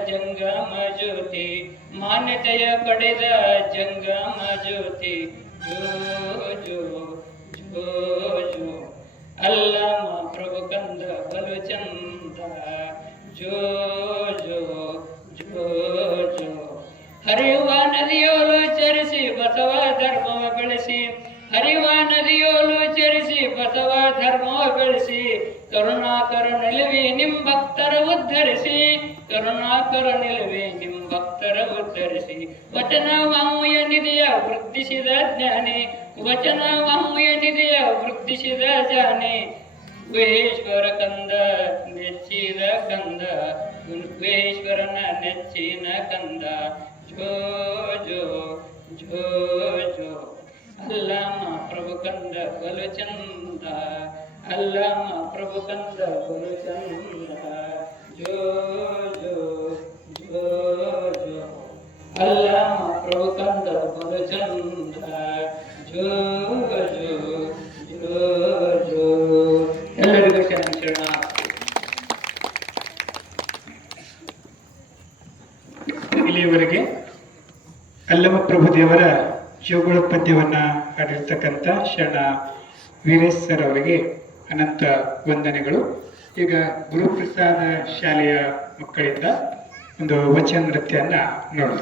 ಜಂಗಮ ಜ್ಯೋತಿ ಮಾನ್ಯತೆಯ ಪಡೆದ ಜಂಗಮ ಜ್ಯೋತಿ ಜೋ ಜೋ ಜೋ ಜೋ ಅಲ್ಲಮ ಪ್ರಭು ಕಂದ ಬಲು ಚಂದ ಜೋ ಜೋ ಜೋ ಜೋ ಹರಿಯುವ ನದಿಯೋಲು ಚರಿಸಿ ಬಸವ ಧರ್ಮವ ಬೆಳೆಸಿ ಹರಿಯುವ ನದಿಯೋಲು ಚರಿಸಿ ಬಸವ ಧರ್ಮವ ಬೆಳೆಸಿ ಕರುಣಾಕರ ನಿಲುವಿ ನಿಮ್ ಭಕ್ತರ ಉದ್ಧರಿಸಿ ಕರುಣಾಕರ ನಿಲುವಿ ನಿಮ್ ಭಕ್ತರ ಉದ್ಧರಿಸಿ ವಚನ ವಾಂಗ್ಮಯ ನಿಧಿಯ ವೃದ್ಧಿಸಿದ ಜ್ಞಾನಿ ವಚನ ವಾಂಗ್ಮಯ ನಿಧಿಯ ವೃದ್ಧಿಸಿದ ಜಾನಿ ಗುಹೇಶ್ವರ ಕಂದ ನೆಚ್ಚಿದ ಕಂದ ಗುಹೇಶ್ವರನ ನೆಚ್ಚಿನ ಕಂದ ಜೋ ಜೋ ಜೋ ಜೋ ಅಲ್ಲಮ ಪ್ರಭು ಕಂದ ಬಲು ಚಂದ ಅಲ್ಲಮ ಪ್ರಭು ಕಂದ ಬಲು ಚಂದ ಜೋ ಜೋ ಜೋ ಜೋ ಅಲ್ಲಮ ಪ್ರಭು ಕಂದ ಬಲು ಚಂದ ಜೋ ಜೋ ಜೋ ಜೋ ಎಲ್ಲರಿಗೂ ಶರಣ ಇಲ್ಲಿಯವರೆಗೆ ಅಲ್ಲಮ ಪ್ರಭು ದೇವರ ಜೋಗುಳ ಪದ್ಯವನ್ನ ಹಾಡಿರ್ತಕ್ಕಂಥ ಶರಣ ವೀರೇಶ್ ಸರ್ ಅವರಿಗೆ ಅನಂತ ವಂದನೆಗಳು. ಈಗ ಗುರುಪ್ರಸಾದ ಶಾಲೆಯ ಮಕ್ಕಳಿಂದ ಒಂದು ವಚನ ನೃತ್ಯನ್ನ ನೋಡೋಣ.